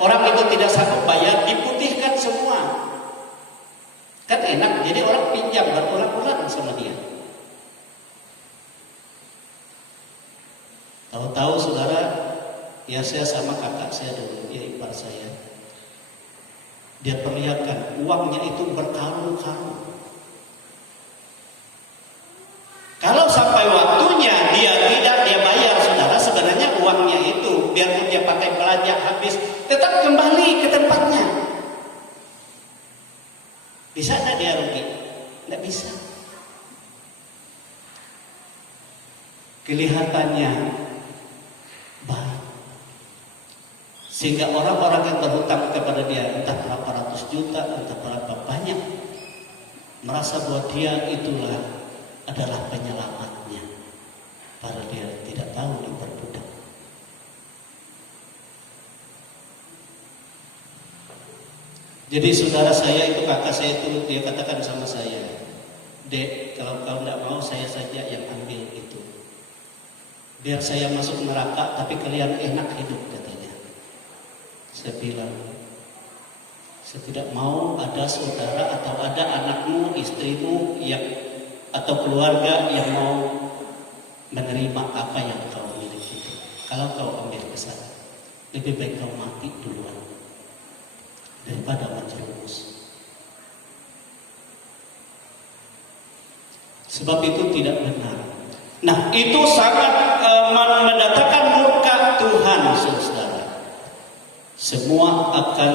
orang itu tidak sanggup bayar, diputihkan semua. Kan enak, jadi orang pinjam berulang-ulang sama dia. Tahu-tahu saudara, ya saya sama kakak saya dulu, ya ipar saya. Dia perlihatkan uangnya itu berkarung-karung. Kalau sampai waktunya dia bayar saudara, sebenarnya uangnya itu biarpun dia pakai belanja habis, tetap kembali ke tempatnya. Bisa tidak dia rugi? Tidak bisa. Kelihatannya baik. Sehingga orang-orang yang berhutang kepada dia, entah berapa ratus juta, entah berapa banyak, merasa bahwa dia itulah adalah penyelamatnya. Padahal dia tidak tahu diperbudak. Jadi saudara saya itu, kakak saya itu, dia katakan sama saya, "Dek, kalau kau tidak mau, saya saja yang ambil itu. Biar saya masuk neraka, tapi kalian enak hidup," katanya. Saya bilang, saya tidak mau ada saudara atau ada anakmu, istrimu yang atau keluarga yang mau menerima apa yang kau miliki itu. Kalau kau ambil ke sana, lebih baik kau mati duluan daripada menjerumus. Sebab itu tidak benar. Nah, itu sangat mendatangkan murka Tuhan, saudara. Semua akan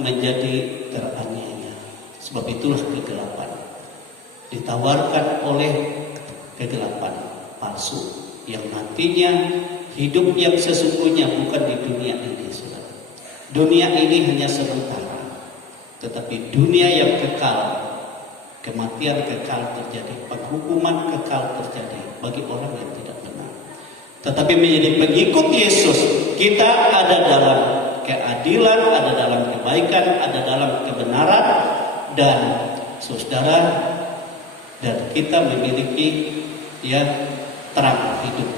menjadi teraniaya. Sebab itulah kegelapan ditawarkan oleh kegelapan palsu yang nantinya hidup yang sesungguhnya bukan di dunia ini, saudara. Dunia ini hanya sementara, tetapi dunia yang kekal, kematian kekal terjadi, penghukuman kekal terjadi bagi orang yang tidak benar. Tetapi menjadi pengikut Yesus, kita ada dalam keadilan, ada dalam kebaikan, ada dalam kebenaran, dan saudara, dan kita memiliki ya terang hidup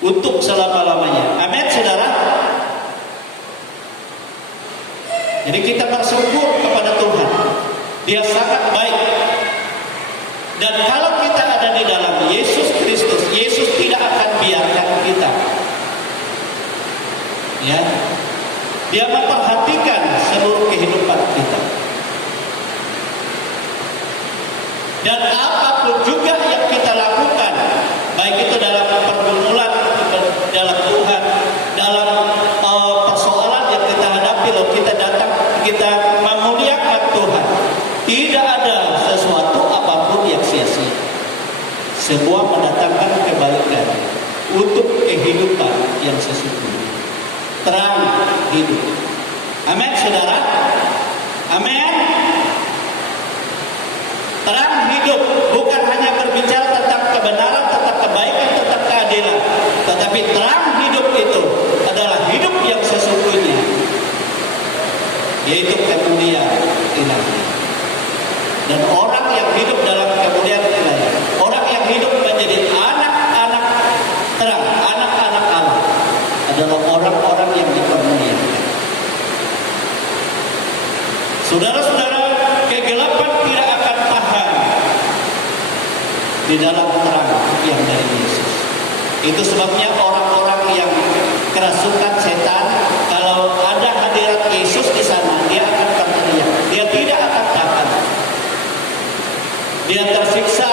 untuk selama-lamanya. Amin, saudara. Jadi kita bersyukur kepada Tuhan. Dia sangat baik. Dan kalau kita ada di dalam Yesus Kristus, Yesus tidak akan biarkan kita. Ya. Dia memperhatikan seluruh kehidupan kita. Dan apapun juga yang kita lakukan, baik itu dalam pergumulan dalam Tuhan, dalam persoalan yang kita hadapi, lalu kita datang, kita memuliakan Tuhan. Tidak ada sesuatu apapun yang sia-sia. Semua mendatangkan kebaikan untuk kehidupan yang sesungguhnya. Terang hidup. Amin, saudara. Amin. Terang hidup bukan hanya berbicara tentang kebenaran, tentang kebaikan, tentang keadilan, tetapi terang hidup itu adalah hidup yang sesungguhnya, yaitu kemuliaan ilahi. Dan orang yang hidup dalam kemuliaan ilahi, orang yang hidup menjadi anak-anak terang, anak-anak Allah, adalah orang-orang yang dipermuliakan. Saudara-saudara, kegelapan tidak akan tahan di dalam terang yang dari Yesus. Itu sebabnya orang-orang yang kerasukan setan, kalau ada hadirat Yesus di sana, dia akan berteriak. Dia tidak akan tahan. Dia tersiksa.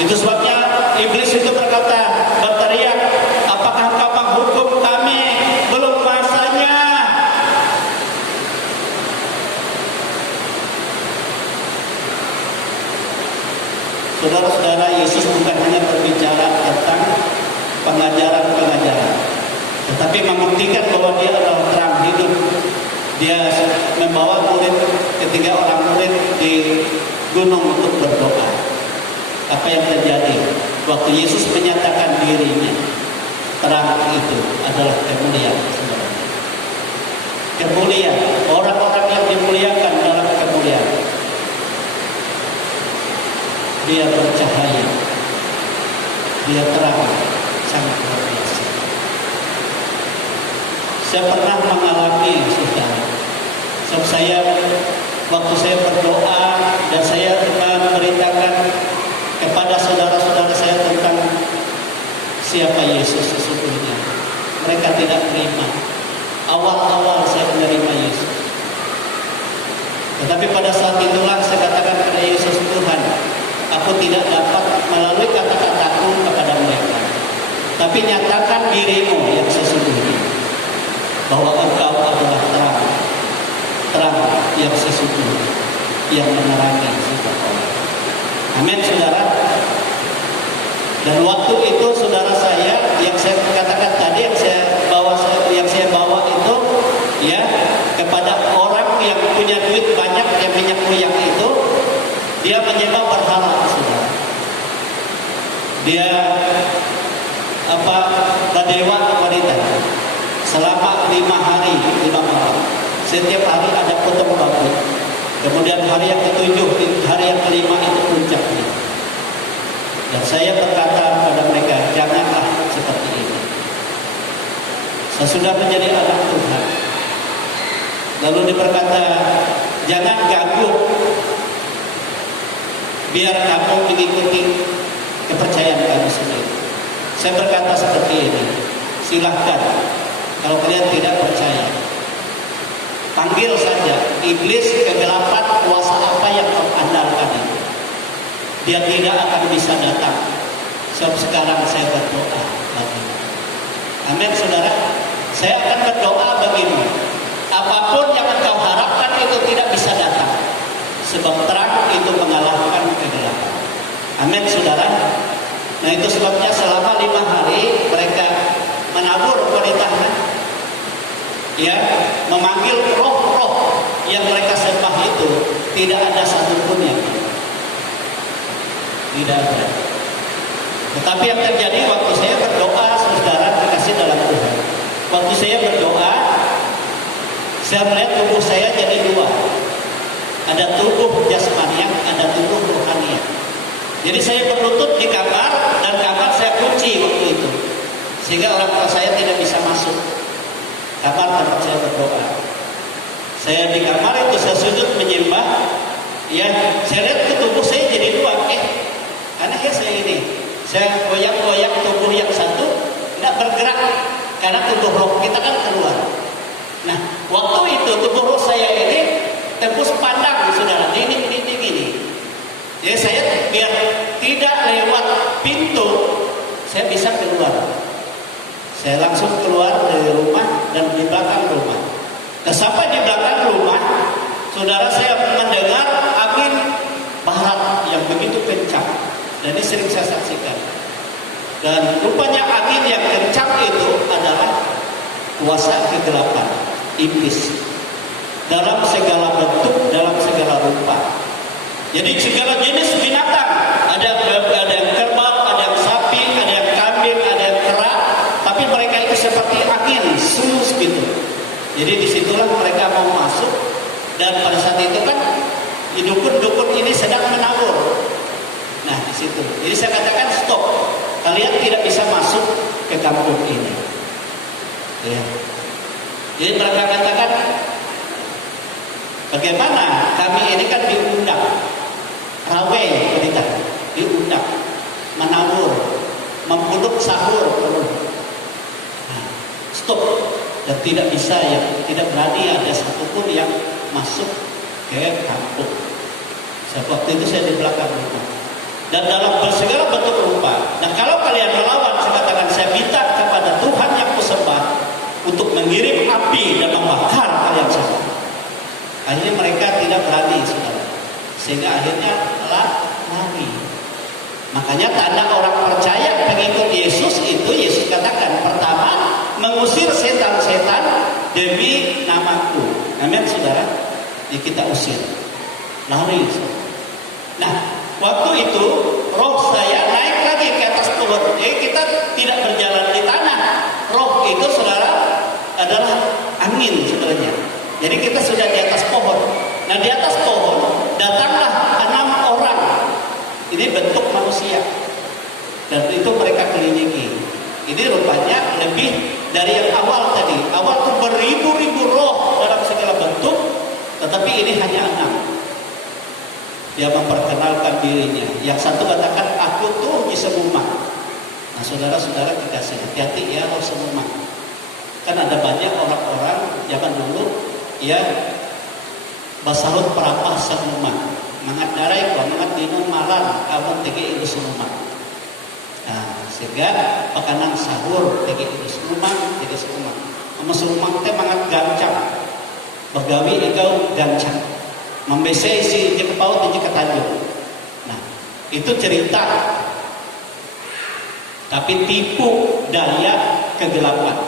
Itu sebabnya iblis itu berkata, berteriak, "Apakah kau menghukum kami? Belum masanya." Saudara-saudara, Yesus bukan hanya berbicara tentang pengajaran-pengajaran, tetapi membuktikan bahwa dia adalah terang hidup. Dia membawa ketiga orang murid di gunung untuk berdoa. Apa yang terjadi waktu Yesus menyatakan dirinya? Terang itu adalah kemuliaan. Kemuliaan, orang-orang yang dimuliakan dalam kemuliaan. Dia bercahaya, dia terang, sangat luar biasa. Saya pernah mengalami, saudara. Sebab saya waktu saya berdoa dan saya memberitakan kepada saudara-saudara saya tentang siapa Yesus sesungguhnya, mereka tidak terima. Awal-awal saya menerima Yesus, tetapi pada saat itulah saya katakan kepada Yesus, Tuhan, aku tidak dapat melalui kata-kataku kepada mereka, tapi nyatakan dirimu yang sesungguhnya, bahwa engkau adalah terang, terang yang sesungguhnya, yang menerangi segala orang. Amin, saudara. Dan waktu itu saudara saya yang saya katakan tadi, yang saya bawa itu ya kepada orang yang punya duit banyak, yang minyak kuyang itu, dia menyembah berhala, saudara. Dia badewa wanita selama 5 hari 5 malam. Setiap hari ada potong bambu. Kemudian hari yang ke-7, hari yang ke-5 itu puncaknya. Dan saya berkata kepada mereka, janganlah seperti ini. Sesudah menjadi anak Tuhan, lalu dia berkata, jangan ganggu, biar kamu mengikuti kepercayaan kamu sendiri. Saya berkata seperti ini, silahkan, kalau kalian tidak percaya, panggil saja iblis, kegelapan, kuasa apa yang kau andalkan itu. Dia tidak akan bisa datang. Sebab sekarang saya berdoa bagimu. Amin, saudara. Saya akan berdoa bagimu. Apapun yang engkau harapkan itu tidak bisa datang. Sebab terang itu mengalahkan kegelapan. Amin, saudara. Nah, itu sebabnya selama 5 hari mereka menabur wanitanya, ya, memanggil roh-roh yang mereka sembah itu, tidak ada satupun yang tidak ada. Tetapi yang terjadi waktu saya berdoa, saudara terkasih dalam Tuhan, waktu saya berdoa, saya melihat tubuh saya jadi 2. Ada tubuh jasmaniah, ada tubuh rohaniah. Jadi saya berlutut di kamar, dan kamar saya kunci waktu itu, sehingga orang tua saya tidak bisa masuk kamar tempat saya berdoa. Saya di kamar itu, saya sujud menyembah, ya, saya lihat ke tubuh saya jadi 2. Anehnya saya ini, saya goyang-goyang tubuh yang satu tidak bergerak, karena tubuh roh kita kan keluar. Nah, waktu itu tubuh roh saya ini tembus pandang, saudara, ini. Jadi saya biar tidak lewat pintu, saya bisa keluar. Saya langsung keluar dari rumah dan di belakang rumah. Dan sampai di belakang rumah, saudara, saya mendengar angin barat yang begitu kencang. Dan ini sering saya saksikan. Dan rupanya angin yang kencang itu adalah kuasa kegelapan, iblis, dalam segala bentuk, dalam segala rupa. Jadi segala jenis binatang, ada yang kerbau, ada yang sapi, ada yang kambing, ada yang kera, tapi mereka itu seperti angin, sulus gitu. Jadi disitulah mereka mau masuk, dan pada saat itu kan dukun-dukun ini sedang menabur. Nah, di situ. Jadi saya katakan stop. Kalian tidak bisa masuk ke kampung ini. Ya. Jadi mereka katakan, bagaimana kami ini kan diundang, rawe kita diundang, menabur, membunuh sahur penuh. Nah, stop, dan tidak bisa, ya, tidak berani ada satupun yang masuk ke kampung. Waktu itu saya di belakang rumah. Dan dalam segala bentuk rupa. Nah, kalau kalian melawan, saya katakan, saya minta kepada Tuhan yang kusembah untuk mengirim api dan membakar kalian semua. Akhirnya mereka tidak berani, saudara. Sehingga akhirnya lari. Makanya tanda orang percaya pengikut Yesus itu, Yesus katakan pertama mengusir setan-setan demi namaku. Amin saudara. Ya kita usir, lari. Nah waktu itu roh saya naik lagi ke atas pohon. Kita tidak berjalan di tanah. Roh itu saudara adalah angin sebenarnya. Jadi kita sudah di atas pohon. Nah di atas pohon datanglah 6 orang. Ini bentuk manusia. Dan itu mereka kelilingi. Ini rupanya lebih dari yang awal tadi. Awal itu beribu-ribu roh dalam segala bentuk. Tetapi ini hanya 6. Dia memperkenalkan dirinya. Yang satu katakan, aku tuh bisa semuman. Nah saudara-saudara dikasih hati-hati ya roh semuman. Kan ada banyak orang-orang zaman dulu ya basarut perapah semuman. Mangat darai ko, mangat dinong malam, abang tegi itu semuman. Nah sehingga pakanang sahur tegi itu semuman, tegi semuman. Ama semuman teh mangat gancang. Begawi ikaw gancang. Membesai si jekpaut dan jekatanjung. Nah itu cerita. Tapi tipu daya kegelapan.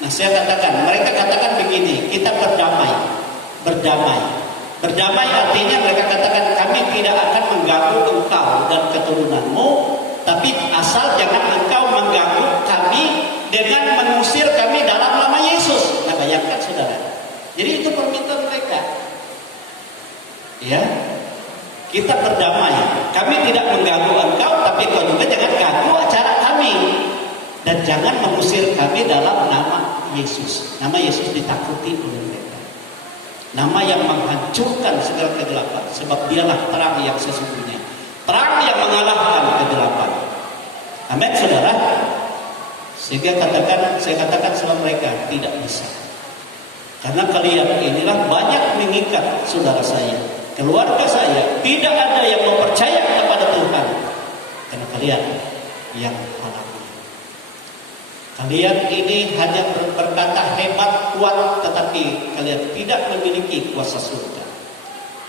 Nah saya katakan, mereka katakan begini, kita berdamai. Berdamai artinya mereka katakan kami tidak akan mengganggu engkau dan keturunanmu, tapi asal jangan engkau mengganggu kami dengan mengusir kami dalam nama Yesus. Nah bayangkan saudara. Jadi itu permintaan mereka. Ya, kita berdamai. Kami tidak mengganggu engkau, tapi kau juga jangan ganggu acara kami. Dan jangan mengusir kami dalam nama Yesus. Nama Yesus ditakuti oleh mereka. Nama yang menghancurkan segala kegelapan. Sebab dialah terang yang sesungguhnya. Terang yang mengalahkan kegelapan. Amin saudara. Sehingga saya katakan sama mereka, tidak bisa. Karena kalian inilah banyak mengikat saudara saya. Keluarga saya tidak ada yang mempercaya kepada Tuhan. Karena kalian yang halangi. Kalian ini hanya berkata hebat, kuat, tetapi kalian tidak memiliki kuasa surga.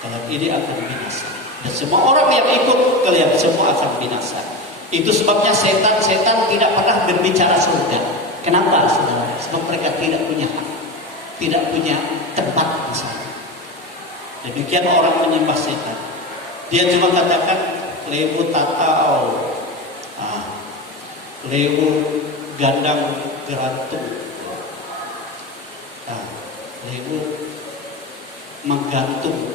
Kalian ini akan binasa. Dan semua orang yang ikut kalian semua akan binasa. Itu sebabnya setan tidak pernah berbicara surga. Kenapa saudara? Sebab mereka tidak punya hak, tidak punya tempat di sana. Demikian orang menyembah setan. Dia cuma katakan lewu tatau, lewu gandang gerantung, lewu menggantung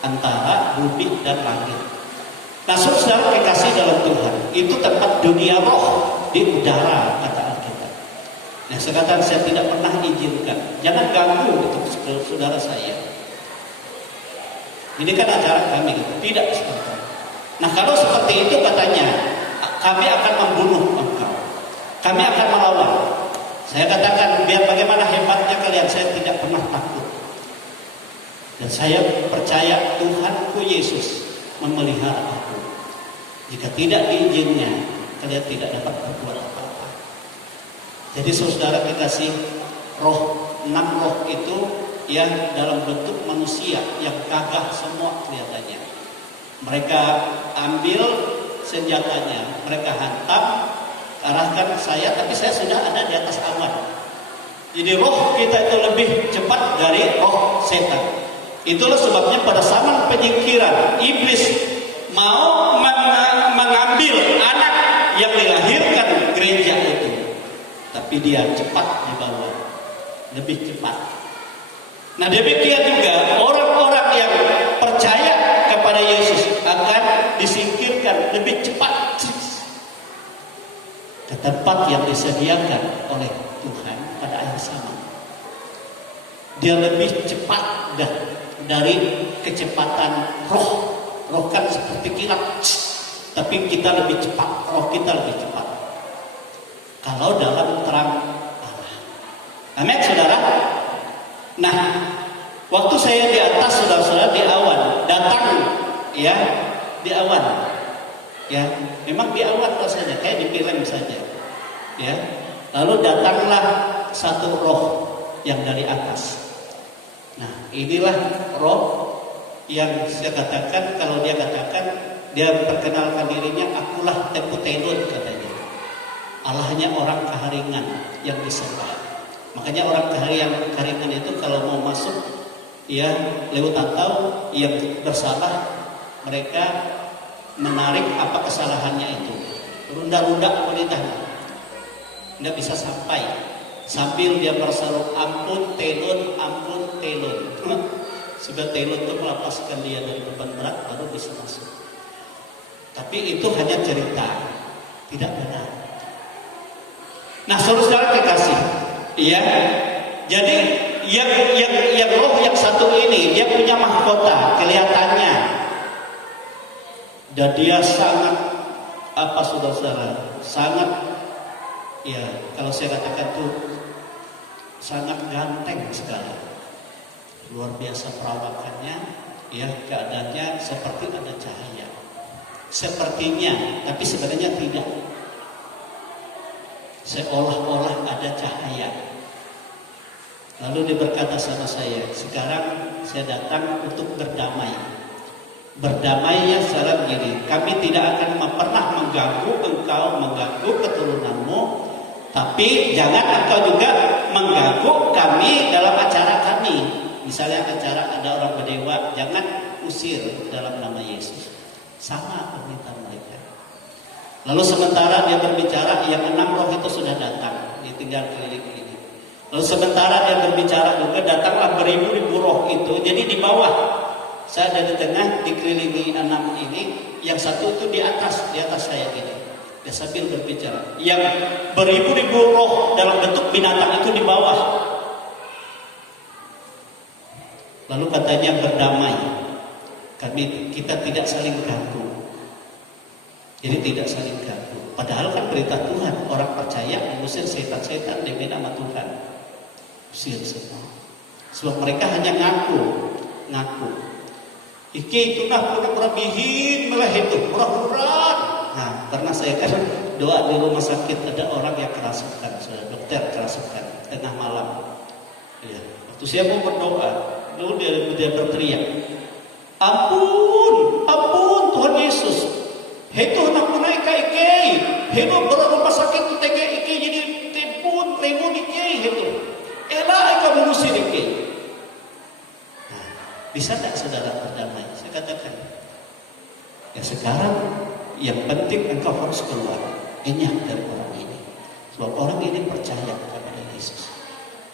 antara bumi dan langit. Nah saudara dikasih dalam Tuhan, itu tempat dunia roh di udara kata Alkitab. Nah sekarang saya tidak pernah izinkan, jangan ganggu untuk saudara saya. Ini kan acara kami gitu. Tidak seperti itu. Nah kalau seperti itu katanya, kami akan membunuh engkau. Kami akan melawan. Saya katakan biar bagaimana hebatnya kalian, saya tidak pernah takut. Dan saya percaya Tuhanku Yesus memelihara aku. Jika tidak diizinnya, kalian tidak dapat berbuat apa-apa. Jadi saudara dikasih roh, 6 roh itu yang dalam bentuk manusia yang gagah semua kelihatannya. Mereka ambil senjatanya, mereka hantam, arahkan saya, tapi saya sudah ada di atas awan. Jadi roh kita itu lebih cepat dari roh setan. Itulah sebabnya pada zaman penyingkiran, iblis mau mengambil anak yang dilahirkan gereja itu, tapi dia cepat dibawa, lebih cepat. Nah demikian juga orang-orang yang percaya kepada Yesus akan disingkirkan lebih cepat ke tempat yang disediakan oleh Tuhan pada akhir zaman. Dia lebih cepat dari kecepatan roh. Roh kan seperti kilat, tapi kita lebih cepat, roh kita lebih cepat. Kalau dalam terang Allah. Amin saudara. Nah, waktu saya di atas saudara-saudara di awan, datang ya di awan, ya memang di awan rasanya kayak di film saja, ya. Lalu datanglah satu roh yang dari atas. Nah, inilah roh yang saya katakan kalau dia katakan dia perkenalkan dirinya, akulah Teputelun katanya. Allahnya orang Kaharingan yang disembah. Makanya orang Kaharingan itu kalau mau masuk ya lewat atau yang bersalah, mereka menarik apa kesalahannya itu. Runda-runda pemerintahnya. Nggak bisa sampai. Sambil dia berseru ampun Telun, ampun Telun. Sebab Telun itu melepaskan dia dari beban berat baru bisa masuk. Tapi itu hanya cerita, tidak benar. Nah, saudara kekasih, ya. Jadi yang roh yang satu ini dia punya mahkota kelihatannya, dan dia sangat apa saudara, sangat ya kalau saya katakan tuh sangat ganteng sekali, luar biasa perawakannya, ya keadaannya seperti ada cahaya, sepertinya, tapi sebenarnya tidak. Seolah-olah ada cahaya. Lalu dia berkata sama saya, sekarang saya datang untuk berdamai. Berdamainya secara begini, kami tidak akan pernah mengganggu engkau, mengganggu keturunanmu, tapi jangan engkau juga mengganggu kami dalam acara kami. Misalnya acara ada orang berdewa, jangan usir dalam nama Yesus. Sama permintaan mereka. Lalu sementara dia berbicara, yang 6 roh itu sudah datang, dia tinggal keliling ini. Lalu sementara dia berbicara juga, datanglah beribu-ribu roh itu. Jadi di bawah, saya ada di tengah, dikelilingi 6 ini. Yang satu itu di atas saya ini. Dia sambil berbicara. Yang beribu-ribu roh dalam bentuk binatang itu di bawah. Lalu katanya berdamai. Kita tidak saling ganggu. Jadi tidak saling ganggu. Padahal kan perintah Tuhan, orang percaya mengusir setan-setan demi nama Tuhan. Usir semua. Sebab mereka hanya ngaku. Iki itu nah pura-pura bihin malah itu pura-pura. Nah, karena saya kan doa di rumah sakit ada orang yang kerasukan, sudah dokter kerasukan tengah malam. Ya, waktu saya mau berdoa, lalu dia berteriak, ampun Tuhan Yesus. Itu nak naik kai, itu berumah sakit tega iki jadi tempun lemun iki itu. Elah kamu mengusir iki. Nah, bisa tak saudara berdamai? Saya katakan, ya sekarang yang penting engkau harus keluar enyah dari orang ini. Sebab orang ini percaya kepada Yesus.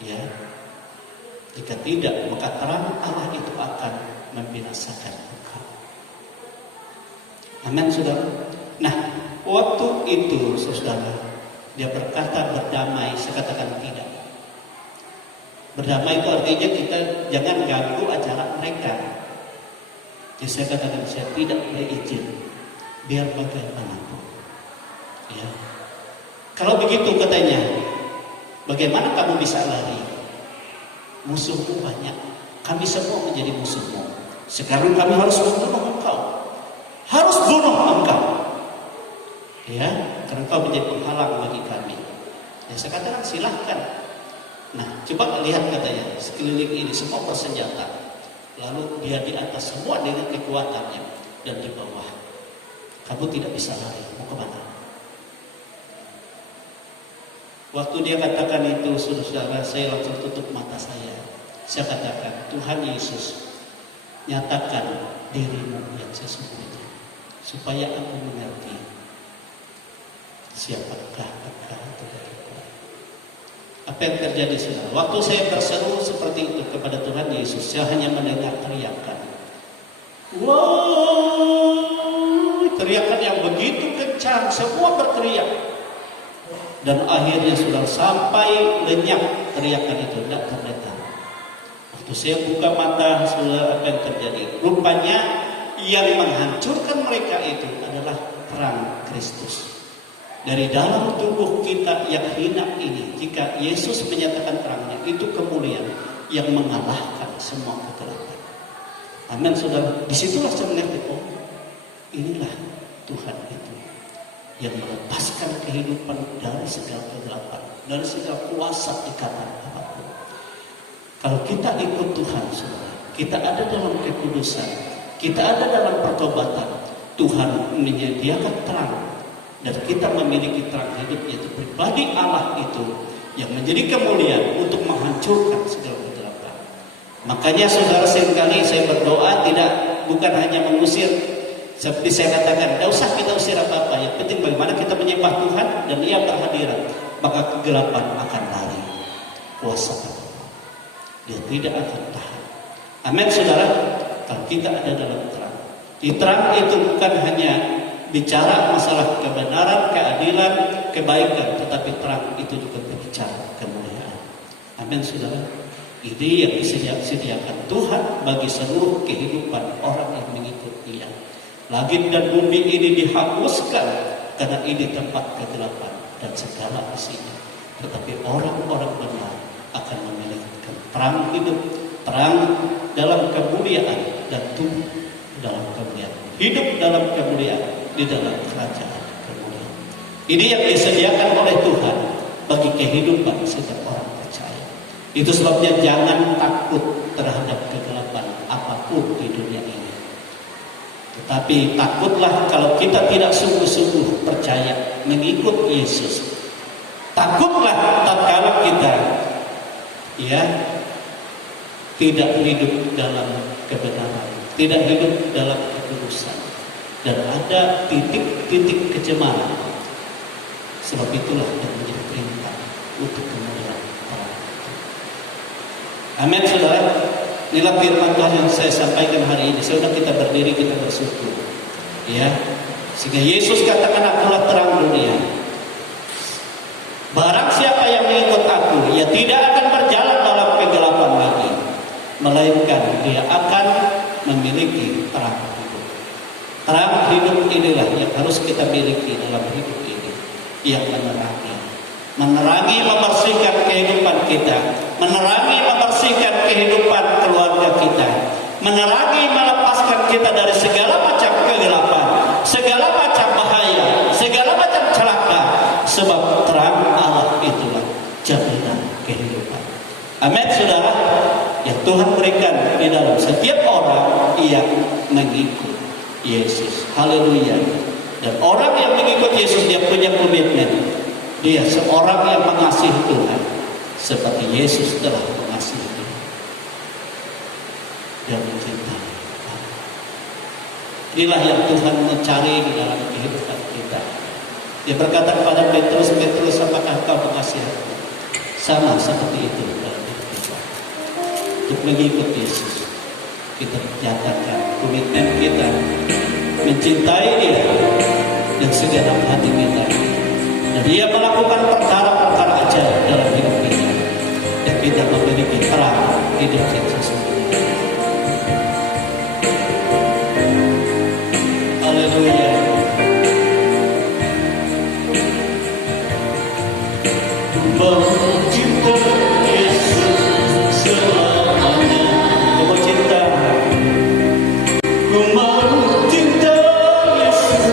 Ya, jika tidak maka terang Allah itu akan membinasakan engkau. Amin, saudara. Nah, waktu itu, saudara, dia berkata berdamai. Saya katakan tidak. Berdamai itu artinya kita jangan ganggu acara mereka. Jadi saya katakan saya tidak berizin, biar bagaimanapun. Ya. Kalau begitu katanya, bagaimana kamu bisa lari? Musuhmu banyak. Kami semua menjadi musuhmu. Sekarang kami harus membunuh engkau. Harus bunuh engkau, ya, karena engkau menjadi penghalang bagi kami. Ya, saya katakan silahkan. Nah, coba lihat katanya sekeliling ini semua bersenjata, lalu dia di atas semua dengan kekuatannya dan di bawah. Kamu tidak bisa lari, mau kemana? Waktu dia katakan itu, saudara, saya langsung tutup mata saya. Saya katakan, Tuhan Yesus, nyatakan dirimu yang sesungguhnya. Supaya aku mengerti siapakah engkau itu. Apa yang terjadi saudara? Waktu saya berseru seperti itu kepada Tuhan Yesus, saya hanya mendengar teriakan. Wow, teriakan yang begitu kencang, semua berteriak. Dan akhirnya sudah sampai lenyap teriakan itu, tidak terdengar. Waktu saya buka mata, saudara, apa yang terjadi? Rupanya yang menghancurkan mereka itu adalah terang Kristus. Dari dalam tubuh kita yang hina ini, jika Yesus menyatakan terangnya, itu kemuliaan yang mengalahkan semua kegelapan. Amin, saudara. Disitulah saya mengerti, oh, inilah Tuhan itu yang melepaskan kehidupan dari segala kegelapan, dari segala kuasa ikatan apapun. Kalau kita ikut Tuhan, saudara, kita ada dalam kekudusan, kita ada dalam pertobatan. Tuhan menyediakan terang dan kita memiliki terang hidup, yaitu pribadi Allah itu yang menjadi kemuliaan untuk menghancurkan segala kegelapan. Makanya saudara, seringkali saya berdoa bukan hanya mengusir, seperti saya katakan, tidak usah kita usir apa-apa, yang penting bagaimana kita menyembah Tuhan dan Ia berhadirat, maka kegelapan akan lari. Kuasa dia tidak akan tahan. Amin saudara. Kalau kita ada dalam terang, di terang itu bukan hanya bicara masalah kebenaran, keadilan, kebaikan, tetapi terang itu juga berbicara kemuliaan. Amin saudara. Ini yang disediakan Tuhan bagi seluruh kehidupan orang yang mengikut Dia. Langit dan bumi ini dihanguskan karena ini tempat kegelapan dan segala isinya. Tetapi orang-orang benar akan memiliki terang hidup, terang dalam kemuliaan, dan tumbuh dalam kemuliaan, hidup dalam kemuliaan di dalam kerajaan kemuliaan. Ini yang disediakan oleh Tuhan bagi kehidupan setiap orang percaya. Itu sebabnya jangan takut terhadap kegelapan apapun di dunia ini. Tetapi takutlah kalau kita tidak sungguh-sungguh percaya mengikut Yesus. Takutlah tatkala kita tidak hidup dalam kebenaran, tidak hidup dalam kekudusan, dan ada titik-titik kecemaran. Sebab itulah yang menjadi perintah untuk kemuliaan Allah. Amin saudara. Inilah firman Tuhan yang saya sampaikan hari ini. Saudara, kita berdiri, kita bersyukur. Sehingga Yesus katakan, akulah terang dunia. Barang siapa yang mengikut aku, ia tidak akan berjalan dalam kegelapan lagi, melainkan dia akan memiliki terang hidup. Terang hidup inilah yang harus kita miliki dalam hidup ini, yang menerangi, membersihkan kehidupan kita, menerangi, membersihkan kehidupan keluarga kita, menerangi, melepaskan kita dari segala macam kegelapan, segala macam bahaya, segala macam celaka. Sebab terang Allah itulah jaminan kehidupan. Amin saudara. Yang Tuhan berikan di dalam setiap orang yang mengikut Yesus. Haleluya. Dan orang yang mengikut Yesus, dia punya komitmen. Dia seorang yang mengasihi Tuhan seperti Yesus telah mengasihi dia. Dia mencintai. Inilah yang Tuhan mencari di dalam kehidupan kita. Dia berkata kepada Petrus, apakah kau mengasihi aku? Sama seperti itu dalam hidup kita. Untuk mengikut Yesus, kita nyatakan komitmen kita mencintai Dia dan segenap hati kita. Dan Dia melakukan perkara-perkara ajaib dalam hidup kita, dan kita memiliki terang hidup yang sesungguhnya. Haleluya. Mencinta Yesus selamanya. Ku cinta, ku mencinta Yesus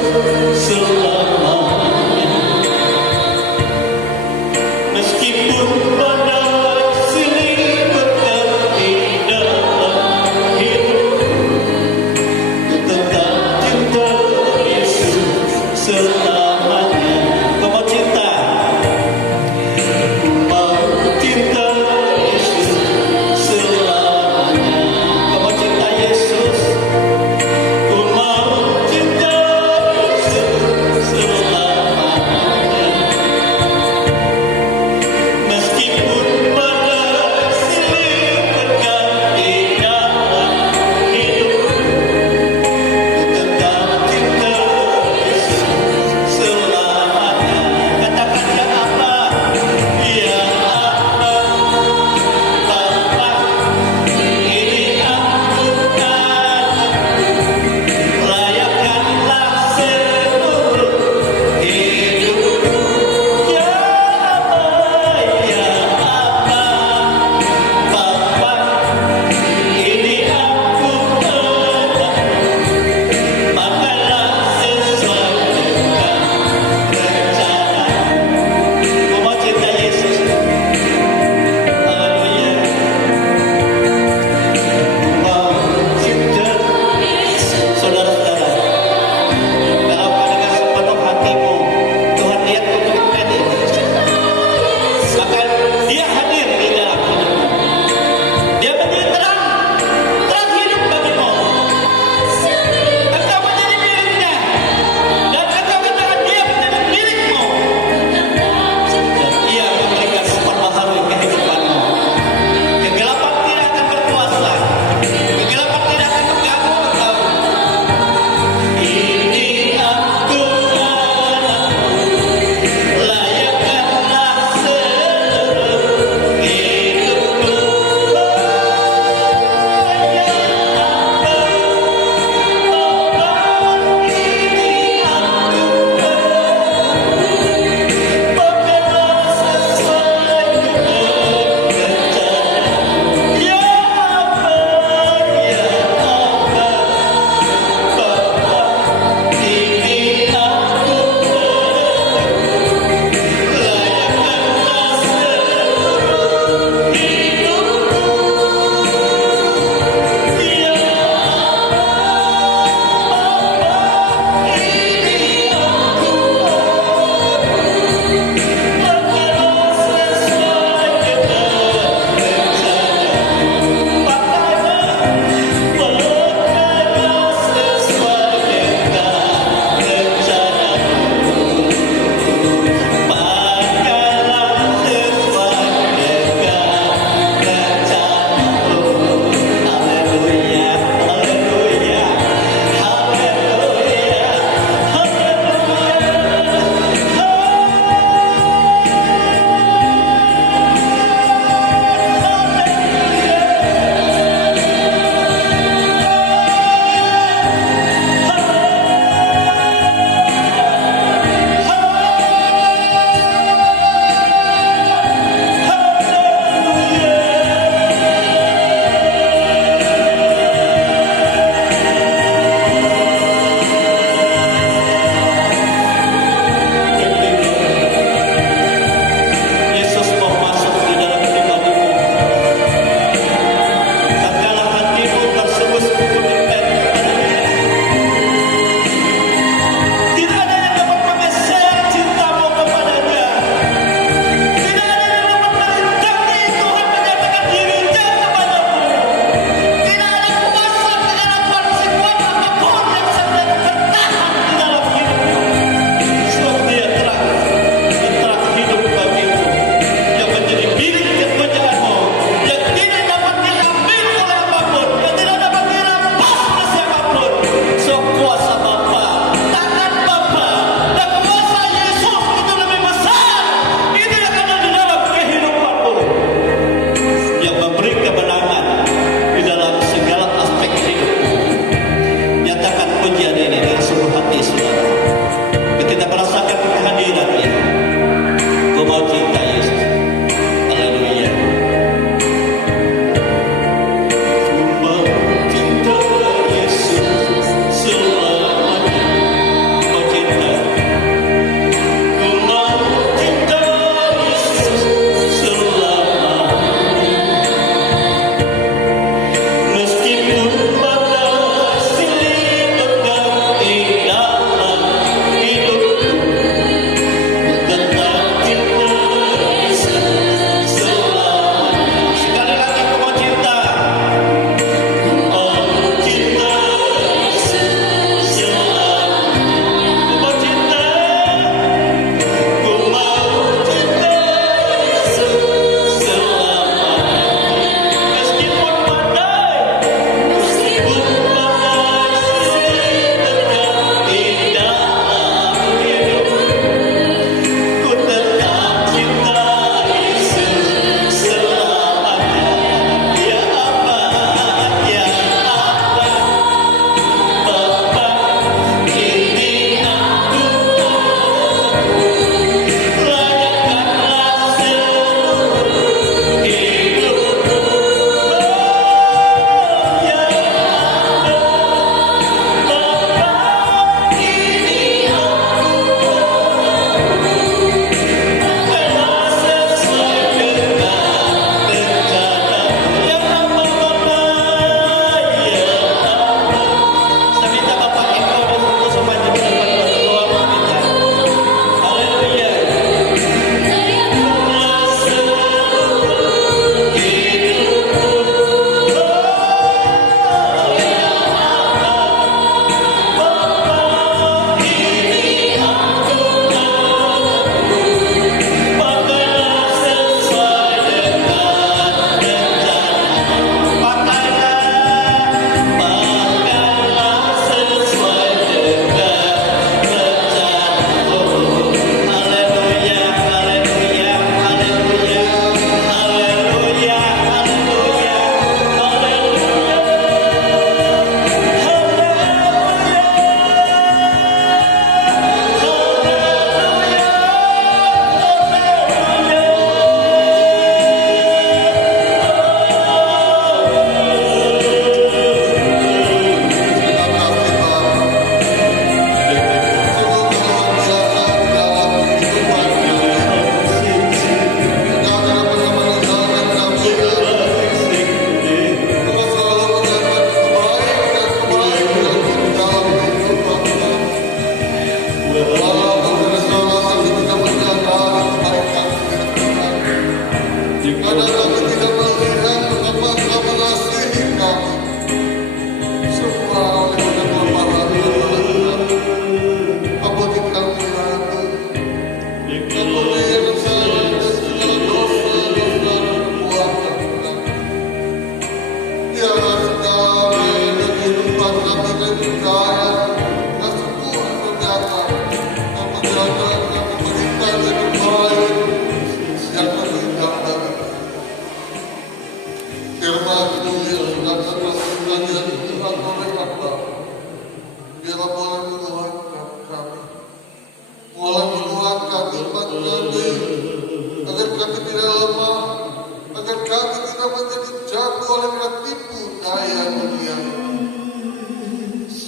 selamanya. Meskipun badai silih berganti dalam hidup, ku tetap cinta Yesus selamanya. Ku mau cinta.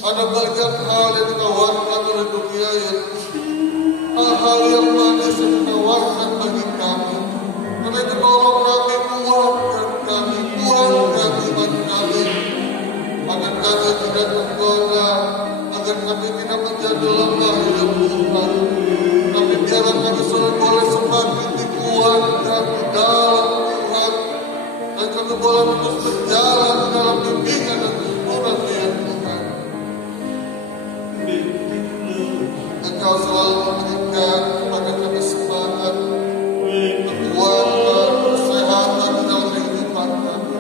Ada banyak hal yang ditawarkan oleh dunia ini, hal-hal yang manis yang ditawarkan bagi kami. Karena itu tolong kami, kuatkan kami iman kami, agar kami tidak tergoda, agar kami tidak menjadi lemah di dalam Tuhan. Tapi biarlah kami selalu boleh semakin dikuatkan di dalam Tuhan, dan kami boleh terus berjalan di dalam bimbingan dan tuntunan Dia Tuhan. Engkau selalu memberikan kepada kami semangat, kekuatan, kesehatan di dalam kehidupan kami.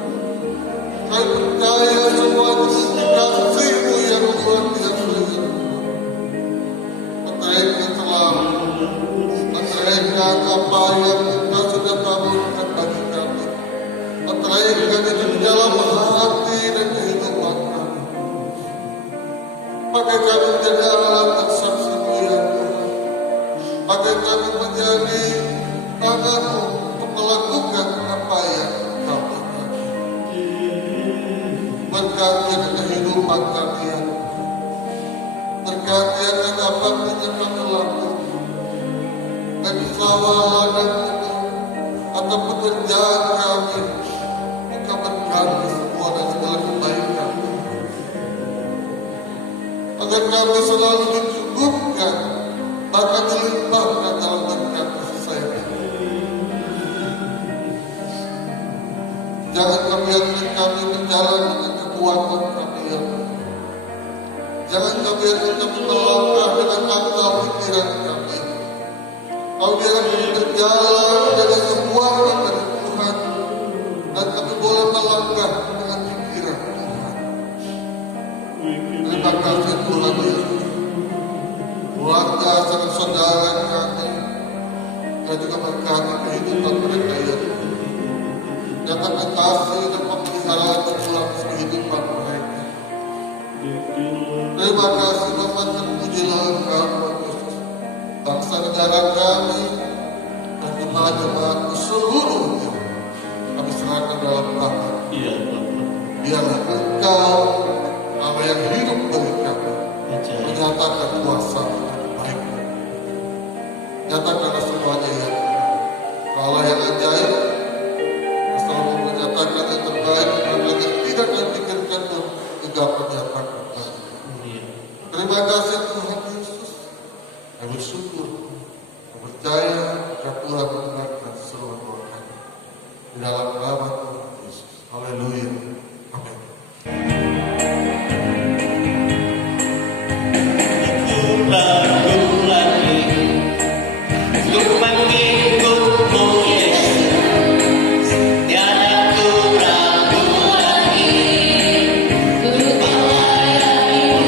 Kami percaya semua itu kasih-Mu yang luar biasa. Meteraikan selalu, meteraikan apa yang Engkau sudah bangunkan bagi kami. Meteraikan itu di dalam hati dan kehidupan kami. Pakai kami menjadi alat dan saksi-Mu ya Tuhan. Pakai kami menjadi tangan-Mu untuk melakukan apa yang Engkau berikan. Berkati akan kehidupan kami ya Tuhan. Berkati akan apa yang kami lakukan. Dan usaha dan atau pekerjaan kami, Engkau berkati semua dan segala kebaikan. Agar kami selalu dicukupkan, bahkan dilimpahkan dalam berkat kasih sayang. Jangan kami biarkan kami berjalan dengan kekuatan kami ya Tuhan. Jangan kami biarkan kami melangkah dengan akal pikiran kami. Kau biarkan kami berjalan dengan kekuatan dari Tuhan, dan kami boleh melangkah dengan pikiran Tuhan. Terima kasih Tuhan Yesus. Keluarga sanak saudara kami, dan juga berkati kehidupan mereka ya Tuhan. Nyatakan kasih dan pemeliharaan berulang kehidupan mereka. Terima kasih Bapak, terpujilah Engkau Tuhan Yesus. Bangsa negara kami dan jemaat-jemaat seluruhnya kami serahkan dalam tangan. Iya, Bapak. Biarlah Engkau Allah yang hidup bagi kami menyatakan kuasa dan kebaikan. Nyatakanlah semuanya ya Allah yang ajaib, selalu menyatakan yang terbaik, agar tidak dipikirkan pun juga menyatakan lagi. Terima kasih Tuhan Yesus. Kami bersyukur, kami percaya, kami pula mendengarkan seluruh doa kami. Di dalam nama Tuhan Yesus. Haleluya. Amin. Lagu lagi untuk mengikutmu Yesus, tiada ku ragu lagi untuk melayanimu.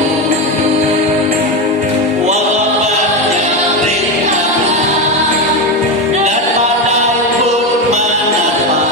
Walau banyak rintangan dan badai pun menapa,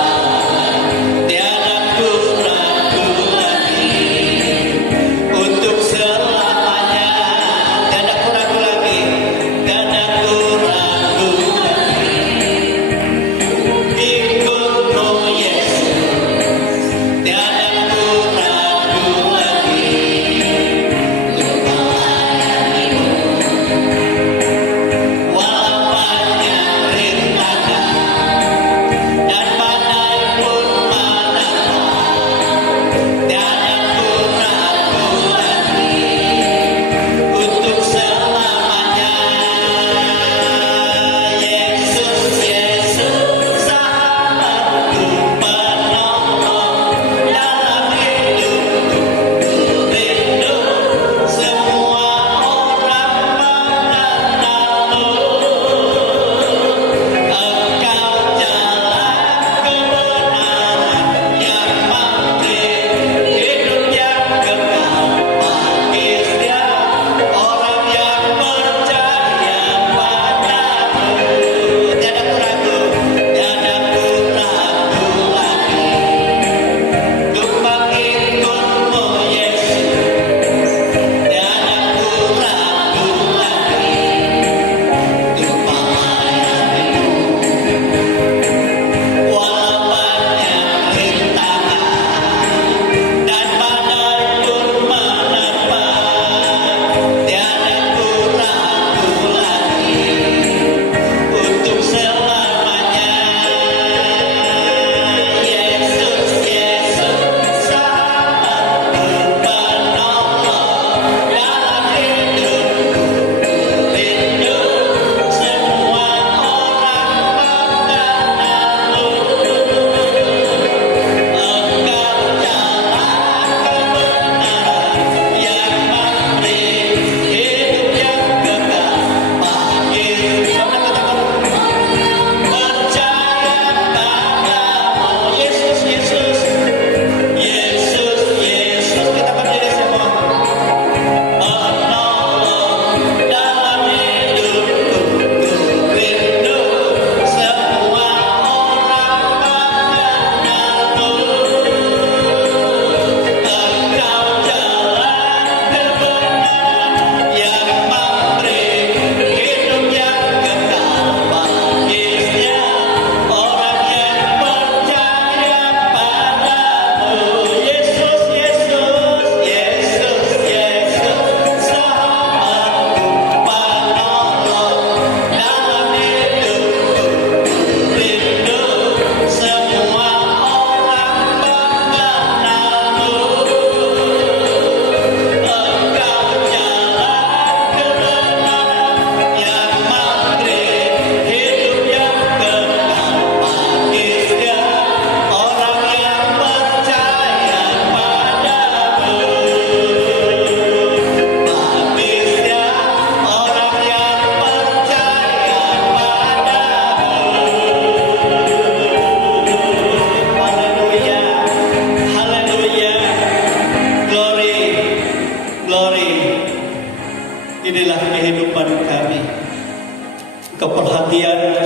perhatikan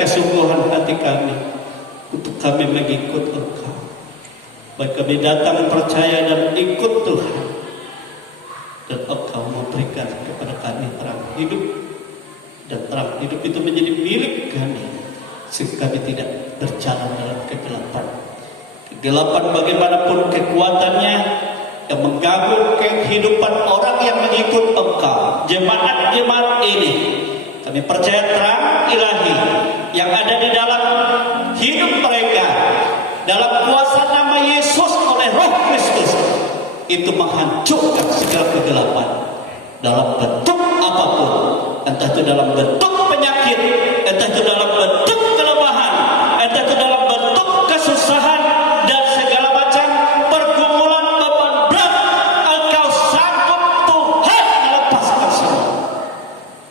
kesungguhan hati kami untuk kami mengikut Engkau. Baik kami datang percaya dan ikut Tuhan, dan Engkau memberikan kepada kami terang hidup, dan terang hidup itu menjadi milik kami, sehingga kami tidak berjalan dalam kegelapan. Kegelapan bagaimanapun kekuatannya yang mengganggu kehidupan orang yang mengikut Engkau, jemaat-jemaat ini, kami percaya terang ilahi yang ada di dalam hidup mereka, dalam kuasa nama Yesus oleh Roh Kristus, itu menghancurkan segala kegelapan dalam bentuk apapun, entah itu dalam bentuk penyakit, entah itu dalam bentuk kelemahan, entah itu dalam bentuk kesusahan dan segala macam pergumulan beban berat. Engkau sanggup Tuhan melepaskan semua,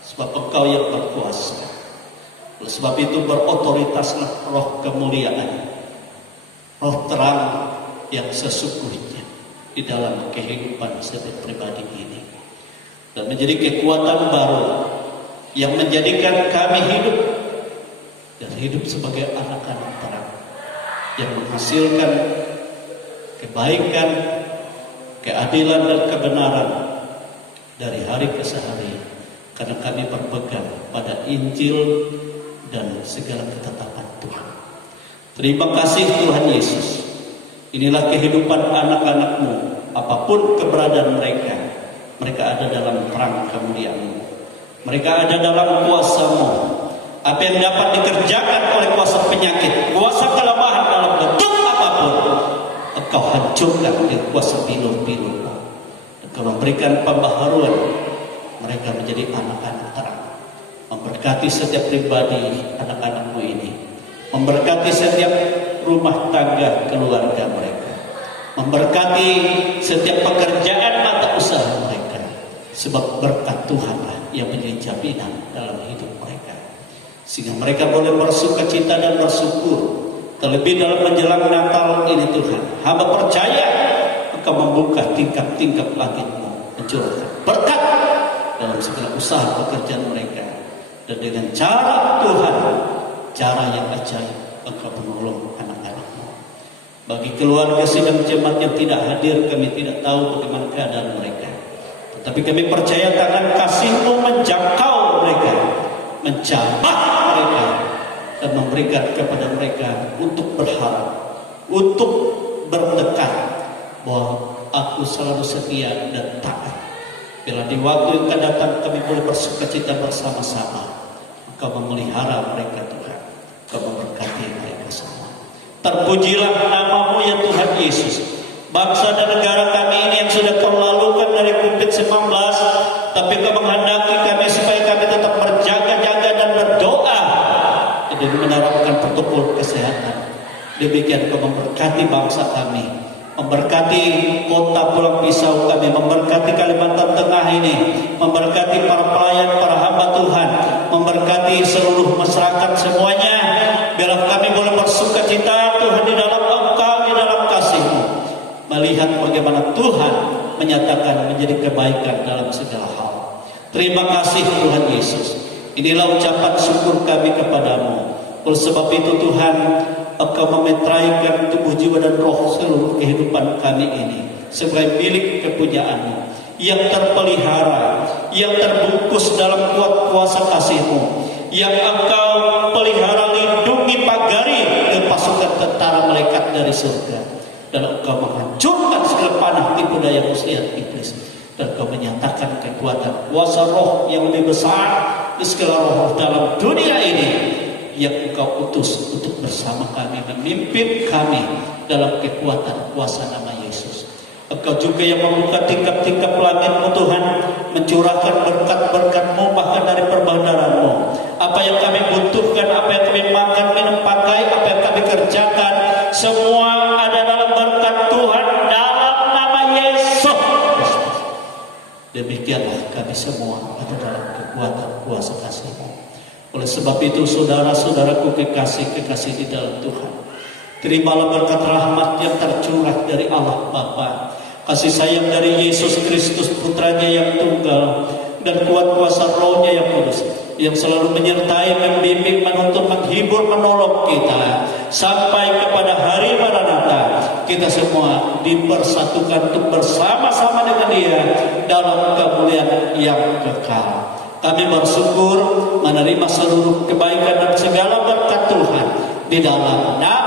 sebab Engkau yang berkuasa. Oleh sebab itu berotoritaslah roh kemuliaan, roh terang yang sesungguhnya di dalam kehidupan setiap pribadi ini, dan menjadi kekuatan baru yang menjadikan kami hidup dan hidup sebagai anak-anak terang yang menghasilkan kebaikan, keadilan dan kebenaran dari hari ke hari, karena kami berpegang pada Injil dan segala ketetapan Tuhan. Terima kasih Tuhan Yesus. Inilah kehidupan anak-anak-Mu, apapun keberadaan mereka, mereka ada dalam terang kemuliaan-Mu, mereka ada dalam kuasa-Mu. Apa yang dapat dikerjakan oleh kuasa penyakit, kuasa kelemahan dalam bentuk apapun, Engkau hancurkan dengan kuasa pilu-pilu-Mu. Engkau memberikan pembaharuan, mereka menjadi anak-anak terang. Memberkati setiap pribadi anak-anak-Mu ini, memberkati setiap rumah tangga keluarga mereka, memberkati setiap pekerjaan mata usaha mereka, sebab berkat Tuhanlah yang menjadi jaminan dalam hidup mereka, sehingga mereka boleh bersukacita dan bersyukur. Terlebih dalam menjelang Natal ini Tuhan, hamba percaya Engkau membuka tingkap-tingkap langit-Mu, mencurahkan berkat dalam segala usaha pekerjaan mereka, dan dengan cara Tuhan, cara yang ajaib, Engkau menolong anak-anak-Mu. Bagi keluarga sidang jemaat yang tidak hadir, kami tidak tahu bagaimana keadaan mereka, tetapi kami percaya tangan kasih-Mu menjangkau mereka, menjamah mereka, dan memberikan kepada mereka untuk berharap, untuk bertekad bahwa aku selalu setia dan taat. Bila di waktu yang akan datang kami boleh bersukacita bersama-sama, Engkau memelihara mereka Tuhan, Engkau memberkati mereka semua. Terpujilah nama-Mu ya Tuhan Yesus. Bangsa dan negara kami ini yang sudah terlalukan dari COVID-19, tapi Engkau menghendaki kami supaya kami tetap berjaga-jaga dan berdoa dan menerapkan protokol kesehatan. Demikian Engkau memberkati bangsa kami, memberkati kota Pulang Pisau kami, memberkati Kalimantan Tengah ini, memberkati para pelayan, para hamba Tuhan, memberkati seluruh masyarakat semuanya. Biarlah kami boleh bersukacita Tuhan di dalam Engkau, di dalam kasih-Mu, melihat bagaimana Tuhan menyatakan menjadi kebaikan dalam segala hal. Terima kasih Tuhan Yesus. Inilah ucapan syukur kami kepadamu. Oleh sebab itu Tuhan, Engkau memetraikan tubuh, jiwa dan roh seluruh kehidupan kami ini sebagai milik kepunyaan-Mu yang terpelihara, yang terbungkus dalam kuat kuasa kasih-Mu, yang Engkau pelihara, lindungi, pagari ke pasukan tentara malaikat dari surga, dan Engkau menghancurkan segala panah tipu daya muslihat iblis, dan Engkau menyatakan kekuatan kuasa roh yang lebih besar di segala roh dalam dunia ini yang Engkau utus untuk bersama kami, memimpin kami dalam kekuatan kuasa nama Yesus. Engkau juga yang membuka tingkap-tingkap langit-Mu Tuhan, mencurahkan berkat-berkat-Mu bahkan dari perbandaran-Mu. Apa yang kami butuhkan, apa yang kami makan, minum, pakai, apa yang kami kerjakan, semua ada dalam berkat Tuhan dalam nama Yesus. Demikianlah kami semua ada dalam kekuatan kuasa kasih-Mu. Oleh sebab itu saudara-saudaraku kekasih-kekasih di dalam Tuhan, terimalah berkat rahmat yang tercurah dari Allah Bapa, kasih sayang dari Yesus Kristus Putranya yang tunggal, dan kuat kuasa Roh-Nya yang kudus, yang selalu menyertai, membimbing, menuntun, menghibur, menolong kita sampai kepada hari Maranatha. Kita semua dipersatukan untuk bersama-sama dengan Dia dalam kemuliaan yang kekal. Kami bersyukur menerima seluruh kebaikan dan segala berkat Tuhan di dalam nama